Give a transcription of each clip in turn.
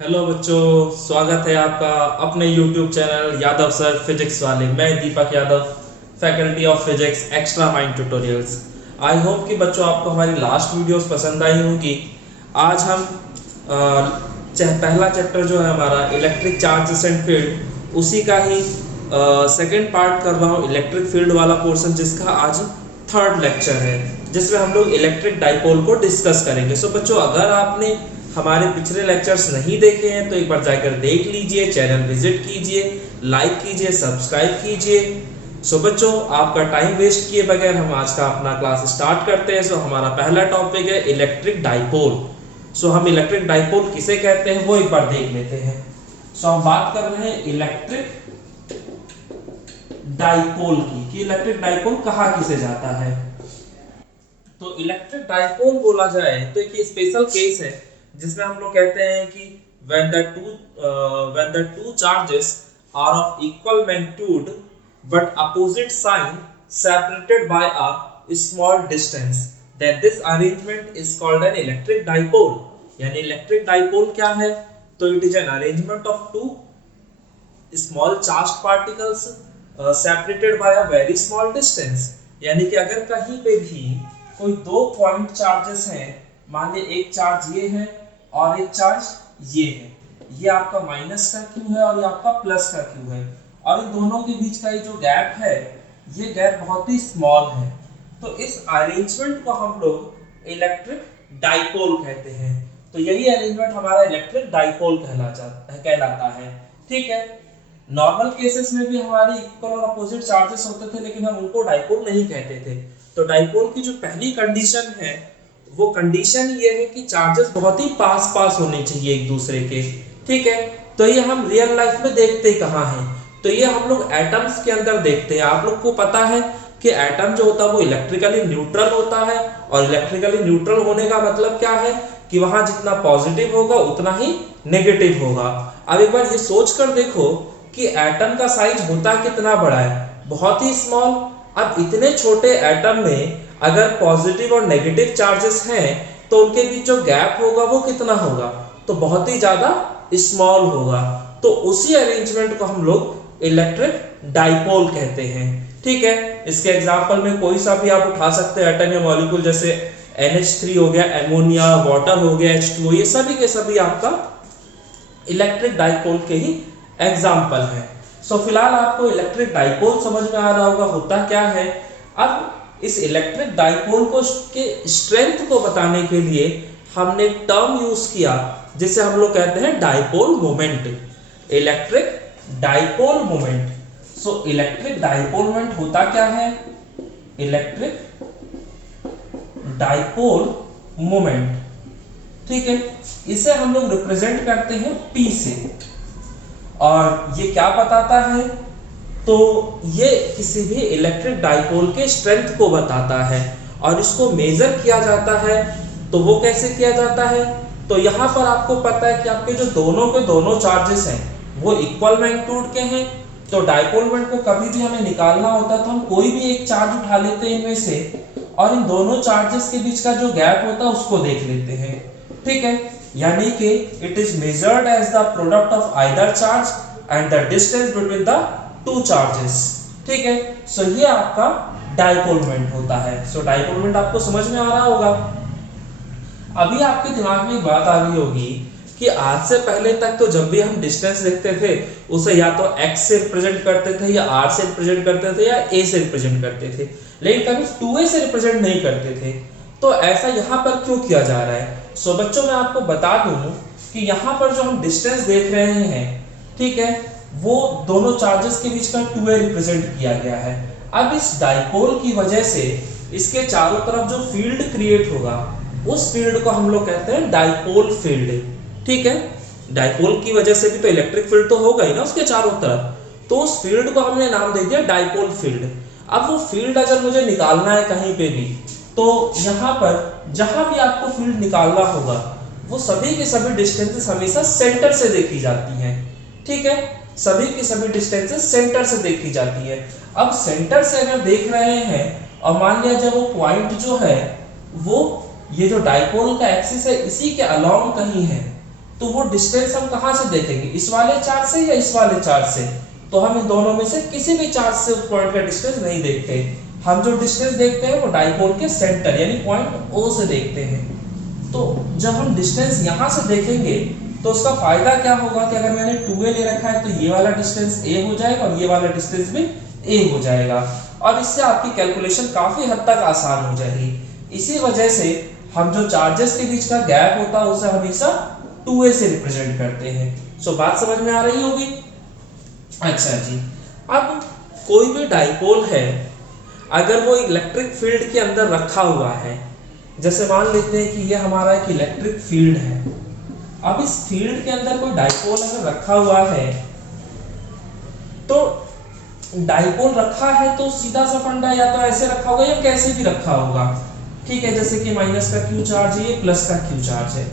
Hello बच्चों, स्वागत है आपका अपने YouTube channel Yadav sir physics वाले। मैं Deepak Yadav, faculty of physics, extra mind tutorials. I hope कि बच्चों आपको हमारी लास्ट वीडियोस पसंद आई होंगी। आज हम पहला चैप्टर जो है हमारा इलेक्ट्रिक चार्जेस एंड फील्ड, उसी का ही सेकेंड पार्ट कर रहा हूँ, इलेक्ट्रिक फील्ड वाला पोर्शन, जिसका आज थर्ड लेक्चर है, जिसमें हम लोग इलेक्ट्रिक डाइपोल को डिस्कस करेंगे। सो बच्चों, अगर आपने हमारे पिछले लेक्चर्स नहीं देखे हैं तो एक बार जाकर देख लीजिए, चैनल विजिट कीजिए, लाइक कीजिए, सब्सक्राइब कीजिए। सो बच्चों, आपका टाइम वेस्ट किए बगैर हम आज का अपना क्लास स्टार्ट करते हैं। सो हमारा पहला टॉपिक है इलेक्ट्रिक डाइपोल। सो हम इलेक्ट्रिक डाइपोल किसे कहते हैं वो एक बार देख लेते हैं। सो हम बात कर रहे हैं इलेक्ट्रिक डाइपोल की, कि इलेक्ट्रिक डाइपोल कहाँ किसे जाता है। तो इलेक्ट्रिक डाइपोल बोला जाए तो एक स्पेशल केस है जिसमें हम लोग कहते हैं कि when the two charges are of equal magnitude but opposite sign separated by a small distance, then this arrangement is called an electric dipole। यानी इलेक्ट्रिक डाइपोल क्या है? तो it is an arrangement of two small charged particles separated by a very small distance. यानी कि अगर कहीं पे भी कोई दो पॉइंट चार्जेस हैं, मान लीजिए एक चार्ज ये है और एक चार्ज ये है, ये आपका माइनस का क्यू है और ये आपका प्लस का क्यू है, और इन दोनों के बीच का ये जो गैप है, ये गैप बहुत ही स्मॉल है। तो इस अरेंजमेंट को हम लोग इलेक्ट्रिक डाइपोल कहते हैं। तो यही अरेंजमेंट हमारा इलेक्ट्रिक डाइपोल कहलाता है। ठीक है, नॉर्मल केसेस में भी हमारी इक्वल और अपोजिट चार्जेस होते थे, लेकिन हम उनको डाइपोल नहीं कहते थे। तो डाइपोल की जो पहली कंडीशन है वो कंडीशन ये है कि चार्जेस बहुत ही पास पास होने चाहिए एक दूसरे के। ठीक है, तो ये हम रियल लाइफ में देखते कहाँ हैं? तो ये हम लोग एटम्स के अंदर देखते हैं। आप लोग को पता है कि एटम जो होता है वो इलेक्ट्रिकली न्यूट्रल होता है, और इलेक्ट्रिकली न्यूट्रल होने का मतलब क्या है कि वहां जितना पॉजिटिव होगा उतना ही नेगेटिव होगा। अब एक बार ये सोच कर देखो कि एटम का साइज होता कितना बड़ा है, बहुत ही स्मॉल। अब इतने छोटे एटम में अगर पॉजिटिव और नेगेटिव चार्जेस हैं तो उनके बीच जो गैप होगा वो कितना होगा? तो बहुत ही ज्यादा स्मॉल होगा। तो उसी अरेंजमेंट को हम लोग इलेक्ट्रिक डाइपोल कहते हैं। ठीक है, इसके एग्जांपल में कोई सा भी आप उठा सकते हैं एटम या मॉलिक्यूल, जैसे NH3 हो गया, एमोनिया, वाटर हो गया, H2O, ये सभी के सभी आपका इलेक्ट्रिक डाइपोल के ही एग्जाम्पल है। सो फिलहाल आपको इलेक्ट्रिक डाइपोल समझ में आ रहा होगा होता क्या है। अब इस इलेक्ट्रिक डाइपोल को के स्ट्रेंथ को बताने के लिए हमने एक टर्म यूज किया जिसे हम लोग कहते हैं dipole moment, electric dipole moment. So electric dipole moment होता क्या है? इलेक्ट्रिक डाइपोल मोमेंट, ठीक है, इसे हम लोग रिप्रेजेंट करते हैं P से। और ये क्या बताता है? तो ये किसी भी इलेक्ट्रिक डाइपोल के स्ट्रेंथ को बताता है, और इसको मेजर किया जाता है। तो वो कैसे किया जाता है? तो यहाँ पर आपको पता है कि आपके जो दोनों के दोनों चार्जेस हैं वो इक्वल मैग्नीट्यूड के हैं। तो डाइपोल मोमेंट को कभी भी हमें निकालना होता तो हम कोई भी एक चार्ज उठा लेते हैं इनमें से, और इन दोनों चार्जेस के बीच का जो गैप होता है उसको देख लेते हैं। ठीक है, यानी कि it is measured as the product of either charge and the distance between the two charges. ठीक है, सो ये आपका डाइपोल मोमेंट होता है। सो डाइपोल मोमेंट आपको समझ में आ रहा होगा। अभी आपके दिमाग में एक बात आ रही होगी कि आज से पहले तक तो जब भी हम डिस्टेंस देखते थे उसे या तो x से रिप्रेजेंट करते थे, या r से रिप्रेजेंट करते थे, या a से रिप्रेजेंट करते थे, लेकिन कभी 2a से रिप्रेजेंट नहीं करते थे। तो ऐसा यहाँ पर क्यों किया जा रहा है? सो बच्चों, मैं आपको बता दूं कि यहाँ पर जो हम डिस्टेंस देख रहे हैं, ठीक है, वो दोनों चार्जेस के बीच का 2a रिप्रेजेंट किया गया है। अब इस डाइपोल की वजह से इसके चारों तरफ जो फील्ड क्रिएट होगा उस फील्ड को हम लोग कहते हैं डाइपोल फील्ड। ठीक है, डाइपोल की वजह से भी तो इलेक्ट्रिक फील्ड तो होगा ही ना उसके चारों तरफ, तो उस फील्ड को हमने नाम दे दिया डाइपोल फील्ड। अब वो फील्ड अगर मुझे निकालना है कहीं पे भी, तो यहाँ पर जहां भी आपको फील्ड निकालना होगा वो सभी के सभी डिस्टेंसेस हमेशा सेंटर से देखी जाती हैं। ठीक है, सभी की सभी डिस्टेंसेस सेंटर से देखी जाती है। अब सेंटर से अगर देख रहे हैं और मान लिया जब वो पॉइंट जो है वो ये जो डाइपोल का एक्सिस है इसी के अलोंग कहीं है, तो तो वो डिस्टेंस हम कहाँ से देखेंगे, इस वाले चार्ज से या इस वाले चार्ज से? तो हम इन दोनों में से किसी भी चार्ज से उस पॉइंट का डिस्टेंस नहीं देखते। हम जो डिस्टेंस देखते हैं वो डाइपोल के सेंटर यानी पॉइंट O से देखते हैं। तो जब हम डिस्टेंस यहाँ से देखेंगे तो उसका फायदा क्या होगा कि अगर मैंने 2a ले रखा है तो ये वाला डिस्टेंस a हो जाएगा और ये वाला डिस्टेंस भी a हो जाएगा, और इससे आपकी कैलकुलेशन काफी हद तक आसान हो जाएगी। इसी वजह से हम जो चार्जेस के बीच का गैप होता है उसे हमेशा 2a से रिप्रेजेंट करते हैं। सो बात समझ में आ रही होगी? अच्छा जी, अब कोई भी डाइपोल है अगर वो इलेक्ट्रिक फील्ड के अंदर रखा हुआ है, जैसे मान लेते हैं कि ये हमारा एक इलेक्ट्रिक फील्ड है। अब इस फील्ड के अंदर कोई डाइपोल अगर रखा हुआ है तो डाइपोल रखा है तो सीधा सा फंडा या तो ऐसे रखा होगा या कैसे भी रखा होगा, ठीक है, जैसे कि माइनस का क्यू चार्ज है, ये प्लस का क्यू चार्ज है।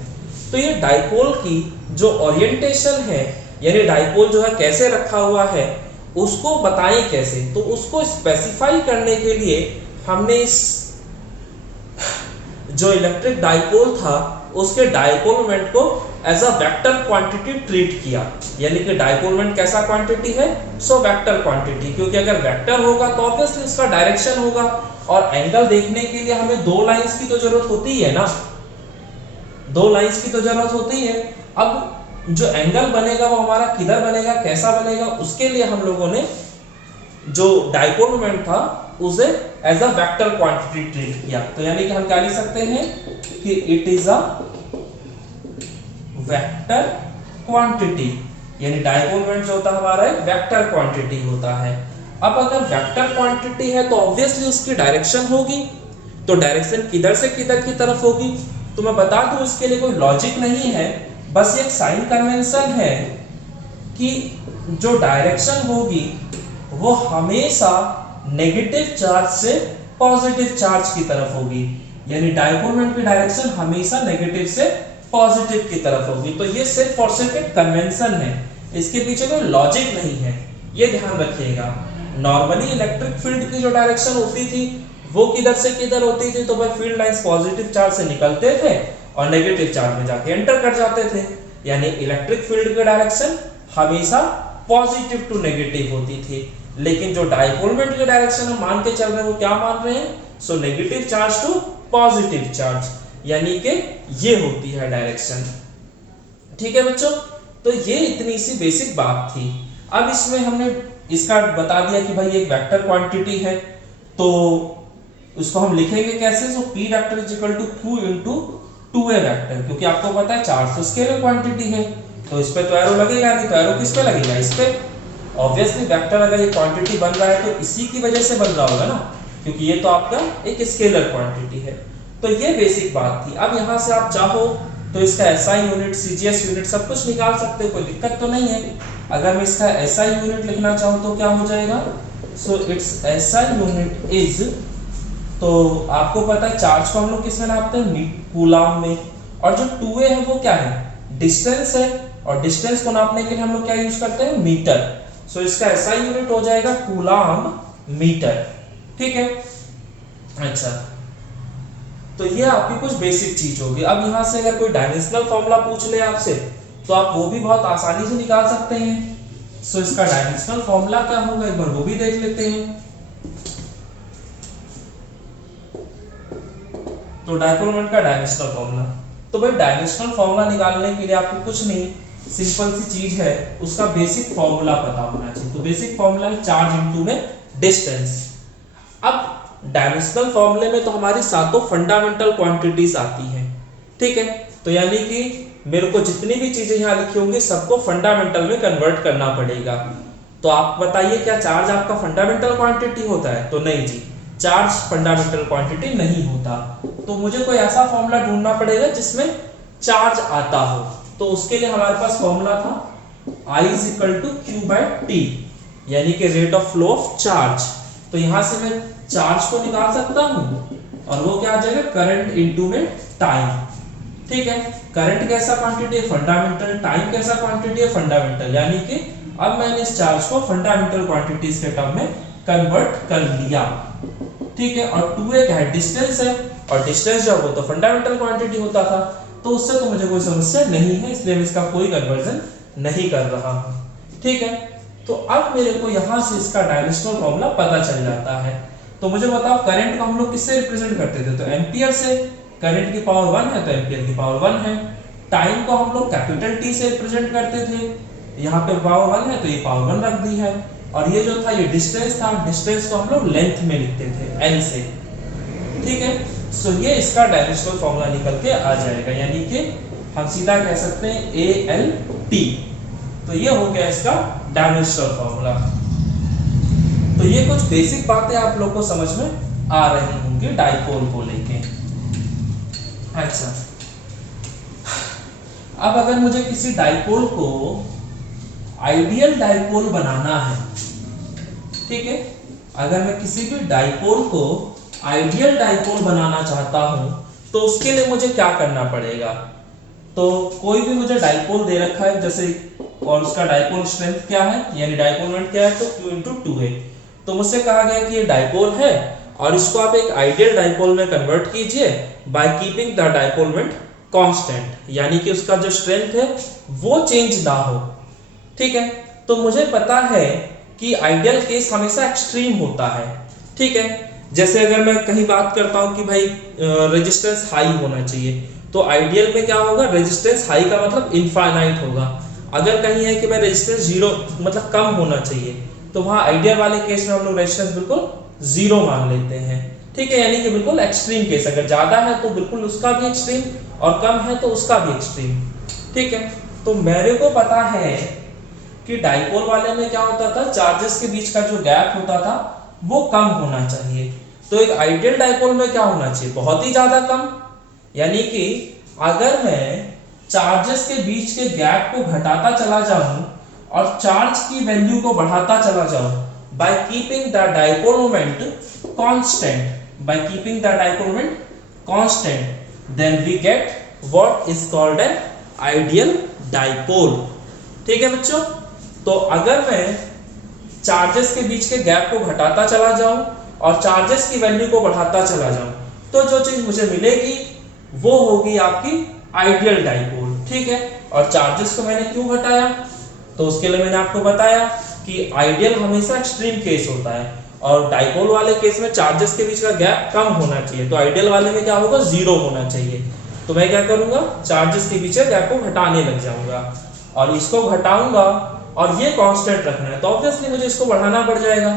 तो ये डाइपोल की जो ओरिएंटेशन है यानी डाइपोल जो है कैसे रखा हुआ है उसको बताएं कैसे, तो उसको स्पेसिफाई करने के लिए हमने इस जो इलेक्ट्रिक डाइपोल था उसके डाइपोल मोमेंट को as a vector quantity treat किया। यानी कि डाइपोल मोमेंट कैसा क्वांटिटी है? सो वेक्टर क्वांटिटी, क्योंकि अगर वेक्टर होगा तो ऑब्वियसली उसका डायरेक्शन होगा, और एंगल देखने के लिए हमें दो लाइंस की तो जरूरत होती है ना, दो लाइंस की तो जरूरत होती है। अब जो एंगल बनेगा वो हमारा किधर बनेगा, कैसा बनेगा, उसके लिए हम लोगों ने जो डाइपोल मोमेंट था उसे as a vector quantity treat किया। तो यानी कि हम क्या लिख सकते हैं कि it is a vector quantity, यानी डाइपोल मोमेंट जो होता है हमारा एक वेक्टर क्वांटिटी होता है। अब अगर वेक्टर क्वांटिटी है तो ऑब्वियसली उसकी डायरेक्शन होगी, तो डायरेक्शन किधर से किधर की तरफ होगी? तो मैं बता दूं इसके लिए कोई लॉजिक नहीं है, बस एक साइन कन्वेंशन है कि जो डायरेक्शन होगी वो हमेशा नेगेटिव चार्ज से पॉजिटिव चार्ज की तरफ होगी, यानी डाइपोल मोमेंट की डायरेक्शन हमेशा नेगेटिव से पॉजिटिव की तरफ होगी। तो ये सिर्फ और सिर्फ एक कन्वेंशन है, इसके पीछे कोई लॉजिक नहीं है, ये ध्यान रखिएगा। नॉर्मली इलेक्ट्रिक फील्ड की जो डायरेक्शन होती थी वो किधर से किधर होती थी, तो भाई फील्ड लाइंस पॉजिटिव चार्ज से निकलते थे और नेगेटिव चार्ज में जाके एंटर कर जाते थे, यानी इलेक्ट्रिक फील्ड की डायरेक्शन हमेशा पॉजिटिव टू नेगेटिव होती थी। लेकिन जो डाइपोल मोमेंट की डायरेक्शन हम मान के चल रहे हैं वो क्या मान रहे हैं? So negative charge to positive charge, यानी कि ये होती है डायरेक्शन। ठीक है बच्चों, तो ये इतनी सी बेसिक बात थी। अब इसमें हमने इसका बता दिया कि भाई एक वेक्टर क्वांटिटी है, तो उसको हम लिखेंगे कैसे? So p vector is equal to q into 2a vector, क्योंकि आपको पता है चार्ज तो स्केलर क्वांटिटी है, तो इस पे तो एरो लगेगा नहीं, तो एरो किस पे लगेगा? इस पे। ऑब्वियसली वेक्टर अगर ये क्वांटिटी बन रहा है तो इसी की वजह से बन रहा होगा ना, क्योंकि ये तो आपका एक स्केलर क्वांटिटी है। तो ये बेसिक बात थी। अब यहाँ से आप चाहो तो इसका SI यूनिट, CGS यूनिट सब कुछ निकाल सकते हो, कोई दिक्कत तो नहीं है। अगर मैं इसका SI यूनिट लिखना चाहूँ तो क्या हो जाएगा? So it's SI unit is, तो आपको पता है चार्ज को हम लोग किस में नापते हैं? कूलम में। और जो 2a है वो क्या है? डिस्टेंस है, और डिस्टेंस को नापने के लिए हम लोग क्या यूज करते हैं? मीटर। सो इसका SI यूनिट हो जाएगा कूलम मीटर। ठीक है, अच्छा, तो ये आपकी कुछ बेसिक चीज होगी। अब यहाँ से अगर कोई डायमेंशनल फॉर्मूला पूछ ले आपसे तो आप वो भी बहुत आसानी से निकाल सकते हैं। सो इसका डायमेंशनल फॉर्मूला क्या होगा एक बार वो भी देख लेते हैं। तो डाइपोल मोमेंट का डायमेंशनल फॉर्मूला, तो भाई डायमेंशनल फॉर्मूला निकालने के लिए आपको कुछ नहीं, सिंपल सी चीज है, उसका बेसिक फॉर्मूला पता होना चाहिए। तो बेसिक फॉर्मूला है चार्ज इनटू में डिस्टेंस। अब डायमेंशनल फॉर्मूले में तो हमारी सातों फंडामेंटल क्वांटिटीज आती हैं, ठीक है, तो यानी कि मेरे को जितनी भी चीजें यहाँ लिखी होंगी सबको फंडामेंटल में कन्वर्ट करना पड़ेगा। तो आप बताइए क्या चार्ज आपका फंडामेंटल क्वांटिटी होता है? तो नहीं जी, चार्ज फंडामेंटल क्वांटिटी नहीं होता। तो मुझे कोई ऐसा फॉर्मूला ढूंढना पड़ेगा जिसमें चार्ज आता हो। तो उसके लिए हमारे पास फॉर्मूला था I is equal to Q/T, यानी कि rate of flow of charge. तो यहां से मैं चार्ज को निकाल सकता हूं और वो क्या आ जाएगा? करंट इनटू में टाइम। ठीक है, करंट कैसा क्वांटिटी है? फंडामेंटल। टाइम कैसा क्वांटिटी है? फंडामेंटल। यानी कि अब मैंने इस चार्ज को फंडामेंटल क्वांटिटीज के टर्म में कन्वर्ट कर लिया। ठीक है, और 2a क्या है? डिस्टेंस है, और डिस्टेंस जो वो तो फंडामेंटल क्वांटिटी होता था। तो उससे तो मुझे कोई समस्या नहीं है, इसलिए मैं इसका कोई कन्वर्जन नहीं कर रहा हूँ। ठीक है, तो अब मेरे को यहाँ से इसका डायरेक्शनल फॉर्मूला पता चल जाता है। तो मुझे बताओ करंट को हम लोग किससे रिप्रेजेंट करते थे? तो एम्पियर से। करंट की पावर 1 है तो एम्पियर की पावर 1 है। टाइम को हम लोग कैपिटल टी से रिप्रेजेंट करते थे, यहाँ पे पावर 1 है तो ये पावर 1 रख दी है। और ये जो था ये डिस्टेंस था, डिस्टेंस को हम लोग लेंथ में लिखते थे एल से। ठीक है, सो ये इसका डायरेक्शनल फॉर्मूला निकल के आ जाएगा, यानी कि हम सीधा कह सकते हैं ए एल टी। तो ये हो गया इसका डायरेक्शनल फॉर्मूला। तो ये कुछ बेसिक बातें आप लोग को समझ में आ रही होंगी डाइपोल को लेके। अच्छा, अब अगर मुझे किसी डाइपोल को आइडियल डाइपोल बनाना है, ठीक है, अगर मैं किसी भी डाइपोल को आइडियल डाइपोल बनाना चाहता हूं तो उसके लिए मुझे क्या करना पड़ेगा? तो कोई भी मुझे डाइपोल दे रखा है जैसे, और उसका डाइपोल स्ट्रेंथ क्या है, यानी डाइपोल मोमेंट क्या है, तो Q इंटू 2 है। तो मुझसे कहा गया कि ये डाइपोल है और इसको आप एक आइडियल डाइपोल में कन्वर्ट कीजिए bye keeping the dipole moment constant, यानी कि उसका जो स्ट्रेंथ है वो चेंज ना हो। ठीक है, तो मुझे पता है कि आइडियल केस हमेशा एक्सट्रीम होता है। ठीक है, जैसे अगर मैं कहीं बात करता हूं कि भाई रेजिस्टेंस हाई होना चाहिए, तो आइडियल में क्या होगा, रेजिस्टेंस हाई का मतलब इनफाइनाइट होगा। अगर कहीं है कि भाई रेजिस्टेंस जीरो मतलब कम होना चाहिए, तो वहां आइडियल वाले केस में हम लोग रेजिस्टेंस बिल्कुल जीरो मान लेते हैं। ठीक है, यानी कि बिल्कुल एक्सट्रीम केस, अगर ज्यादा है तो बिल्कुल उसका भी एक्सट्रीम और कम है तो उसका भी एक्सट्रीम। ठीक है, तो मेरे को पता है कि डाइपोल वाले में क्या होता था, चार्जेस के बीच का जो गैप होता था वो कम होना चाहिए। तो एक आइडियल डाइपोल में क्या होना चाहिए, बहुत ही ज्यादा कम। यानी कि अगर मैं चार्जेस के बीच के गैप को घटाता चला जाऊं और चार्ज की वैल्यू को बढ़ाता चला जाऊं by keeping the dipole moment constant, by keeping the dipole moment constant, then we get what is called an ideal dipole. ठीक है बच्चों, तो अगर मैं चार्जेस के बीच के गैप को घटाता चला जाऊं और चार्जेस की वैल्यू को बढ़ाता चला जाऊं, तो जो चीज मुझे मिलेगी वो होगी आपकी आइडियल डाइपोल। ठीक है, और चार्जेस को मैंने क्यों घटाया, तो उसके लिए मैंने आपको बताया कि आइडियल हमेशा एक्सट्रीम केस होता है और डाइपोल वाले केस में चार्जेस के बीच का गैप कम होना चाहिए, तो आइडियल वाले में क्या होगा, जीरो होना चाहिए। तो मैं क्या करूंगा, चार्जेस के बीच गैप को घटाने लग जाऊंगा और इसको घटाऊंगा और ये कांस्टेंट रखना है, तो ऑब्वियसली मुझे इसको बढ़ाना पड़ जाएगा।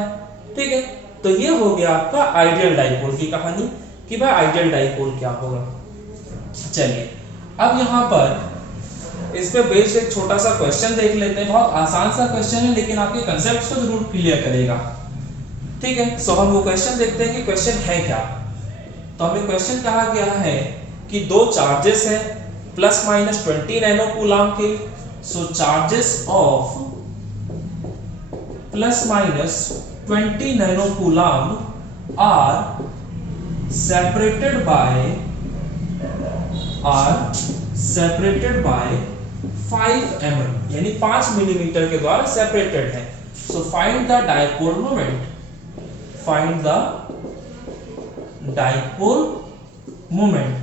ठीक है, तो ये हो गया आपका आइडियल डाइपोल की कहानी कि भाई आइडियल डाइपोल क्या होगा। चलिए, अब यहाँ पर इस पे बेस्ड एक छोटा सा क्वेश्चन देख लेते हैं। बहुत आसान सा क्वेश्चन है लेकिन आपके कंसेप्ट को जरूर क्लियर करेगा। ठीक है, सो हम वो क्वेश्चन देखते हैं कि क्वेश्चन है क्या। तो हमें क्वेश्चन कहा गया है कि दो चार्जेस है प्लस माइनस 20 नैनो कूलम के। So charges of plus minus 20 nano coulomb are separated by 5 mm, यानी 5 मिलीमीटर के द्वारा सेपरेटेड है। So find the dipole moment, find the dipole moment.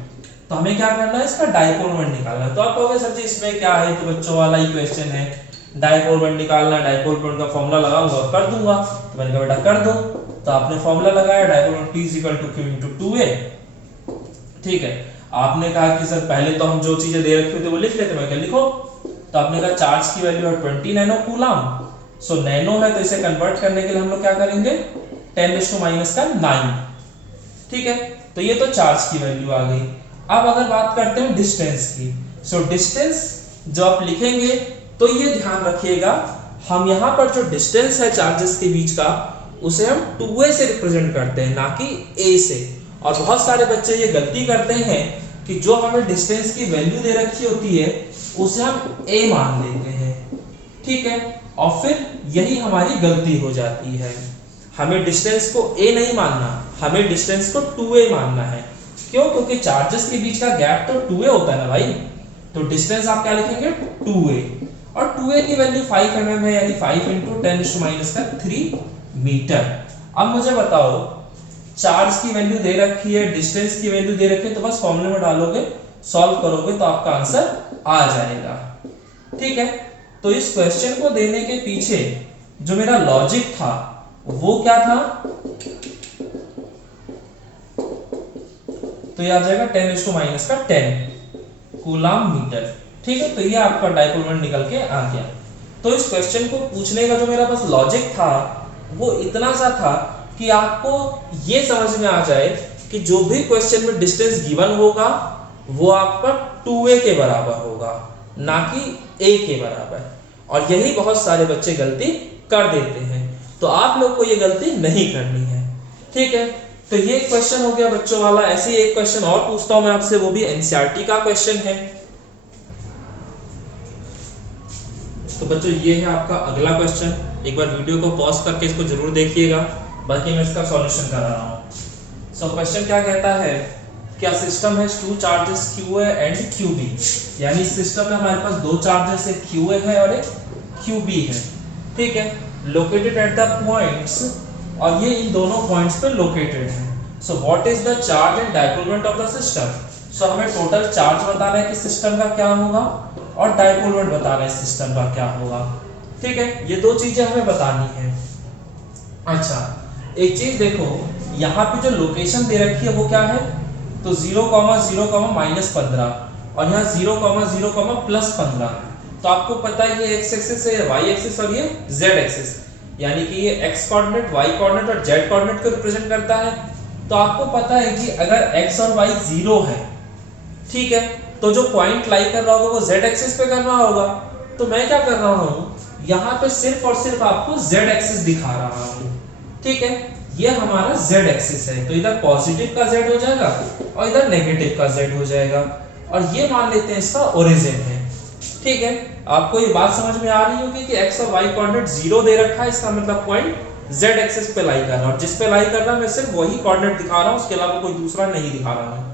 तो हमें क्या करना है, इसका डाइपोल मोमेंट निकालना है। तो आप कहोगे सर जी इसमें क्या है, तो बच्चों वाला ही क्वेश्चन है, डाइपोल मोमेंट निकालना है, डाइपोल मोमेंट का फॉर्मूला लगाऊंगा कर दूंगा। तो मैंने कहा बेटा कर दो, तो आपने फॉर्मूला लगाया dipole moment T = Q × 2a। ठीक है, आपने कहा कि सर पहले तो हम जो चीजें दे रखे थे वो लिख लेते, मैं क्या लिखो, तो आपने कहा चार्ज की वैल्यू है 20 नैनो कूलम। सो नैनो है तो इसे कन्वर्ट करने के लिए हम लोग क्या करेंगे, 10⁻⁹। ठीक है, तो ये तो चार्ज की वैल्यू आ गई। अब अगर बात करते हैं डिस्टेंस की, सो डिस्टेंस जो आप लिखेंगे तो ये ध्यान रखिएगा, हम यहाँ पर जो डिस्टेंस है चार्जेस के बीच का उसे हम 2a से रिप्रेजेंट करते हैं, ना कि a से। और बहुत सारे बच्चे ये गलती करते हैं कि जो हमें डिस्टेंस की वैल्यू दे रखी होती है उसे हम a मान लेते हैं। ठीक है, और फिर यही हमारी गलती हो जाती है। हमें डिस्टेंस को a नहीं मानना, हमें डिस्टेंस को 2a मानना है। क्यों, क्योंकि चार्जेस के बीच का गैप तो 2a होता है ना भाई। तो डिस्टेंस आप क्या लिखेंगे, 2a, और 2a की वैल्यू 5 mm है, यानी 5 × 10⁻³ मीटर। अब मुझे बताओ, चार्ज की वैल्यू दे रखी है, डिस्टेंस की वैल्यू दे रखी है, तो बस फॉर्मूले में डालोगे सॉल्व करोगे तो आपका आंसर आ जाएगा। ठीक है, तो इस क्वेश्चन को देने के पीछे जो मेरा लॉजिक था वो क्या था, तो ये आ जाएगा 10⁻⁻10 कूलम मीटर। ठीक है, तो ये आपका डाइपोल मोमेंट निकल के आ गया। तो इस क्वेश्चन को पूछने का जो मेरा बस लॉजिक था वो इतना सा था कि आपको ये समझ में आ जाए कि जो भी क्वेश्चन में डिस्टेंस गिवन होगा वो आपका 2a के बराबर होगा, ना कि a के बराबर। और यही बहुत सारे बच्चे गलती कर देते हैं, तो आप लोग को ये गलती नहीं करनी है। ठीक है, तो ये क्वेश्चन हो गया बच्चों वाला। ऐसे ही एक क्वेश्चन और पूछता हूं मैं आपसे, वो भी एनसीईआरटी का क्वेश्चन है। तो बच्चों ये है आपका अगला क्वेश्चन, एक बार वीडियो को पॉज करके इसको जरूर देखिएगा, बाकी मैं इसका सॉल्यूशन कर रहा हूँ। सो क्वेश्चन क्या कहता है, क्या सिस्टम है two charges QA and QB, यानी सिस्टम में हमारे पास दो चार्जेस है, QA है और एक QB है। ठीक है, लोकेटेड एट द पॉइंट्स, और ये इन दोनों पॉइंट्स पे लोकेटेड है। So what is the charge and dipole moment of the system. So हमें टोटल चार्ज बताना है कि सिस्टम का क्या होगा, और डाइपोल मोमेंट बताना है सिस्टम का क्या होगा। ठीक है, ये दो चीजें हमें बतानी है। अच्छा, एक चीज देखो, यहाँ पे जो लोकेशन दे रखी है वो क्या है, तो 0,0,-15 और यहाँ 0,0,+15। तो आपको पता है ये x एक्सिस है, y एक्सिस और ये z एक्सिस, यानी कि ये x कोऑर्डिनेट, y कोऑर्डिनेट और z कोऑर्डिनेट को रिप्रेजेंट करता है। तो आपको पता है कि अगर x और y 0 है, ठीक है, तो जो पॉइंट लाई कर रहा होगा वो z एक्सिस पे कर रहा होगा। तो मैं क्या कर रहा हूँ, यहाँ पे सिर्फ और सिर्फ आपको z एक्सिस दिखा रहा हूँ। ठीक है, ये हमारा z एक्सिस है, तो इधर पॉजिटिव का z हो जाएगा और इधर नेगेटिव का z हो जाएगा, और ये मान लेते हैं इसका ओरिजिन है। ठीक है, आपको ये बात समझ में आ रही होगी कि x और y कोऑर्डिनेट 0 दे रखा है, इसका मतलब पॉइंट z एक्सिस पे लाई कर रहा है, और जिस पे लाई कर रहा है मैं सिर्फ वही कोऑर्डिनेट दिखा रहा हूँ, उसके अलावा कोई दूसरा नहीं दिखा रहा हूँ।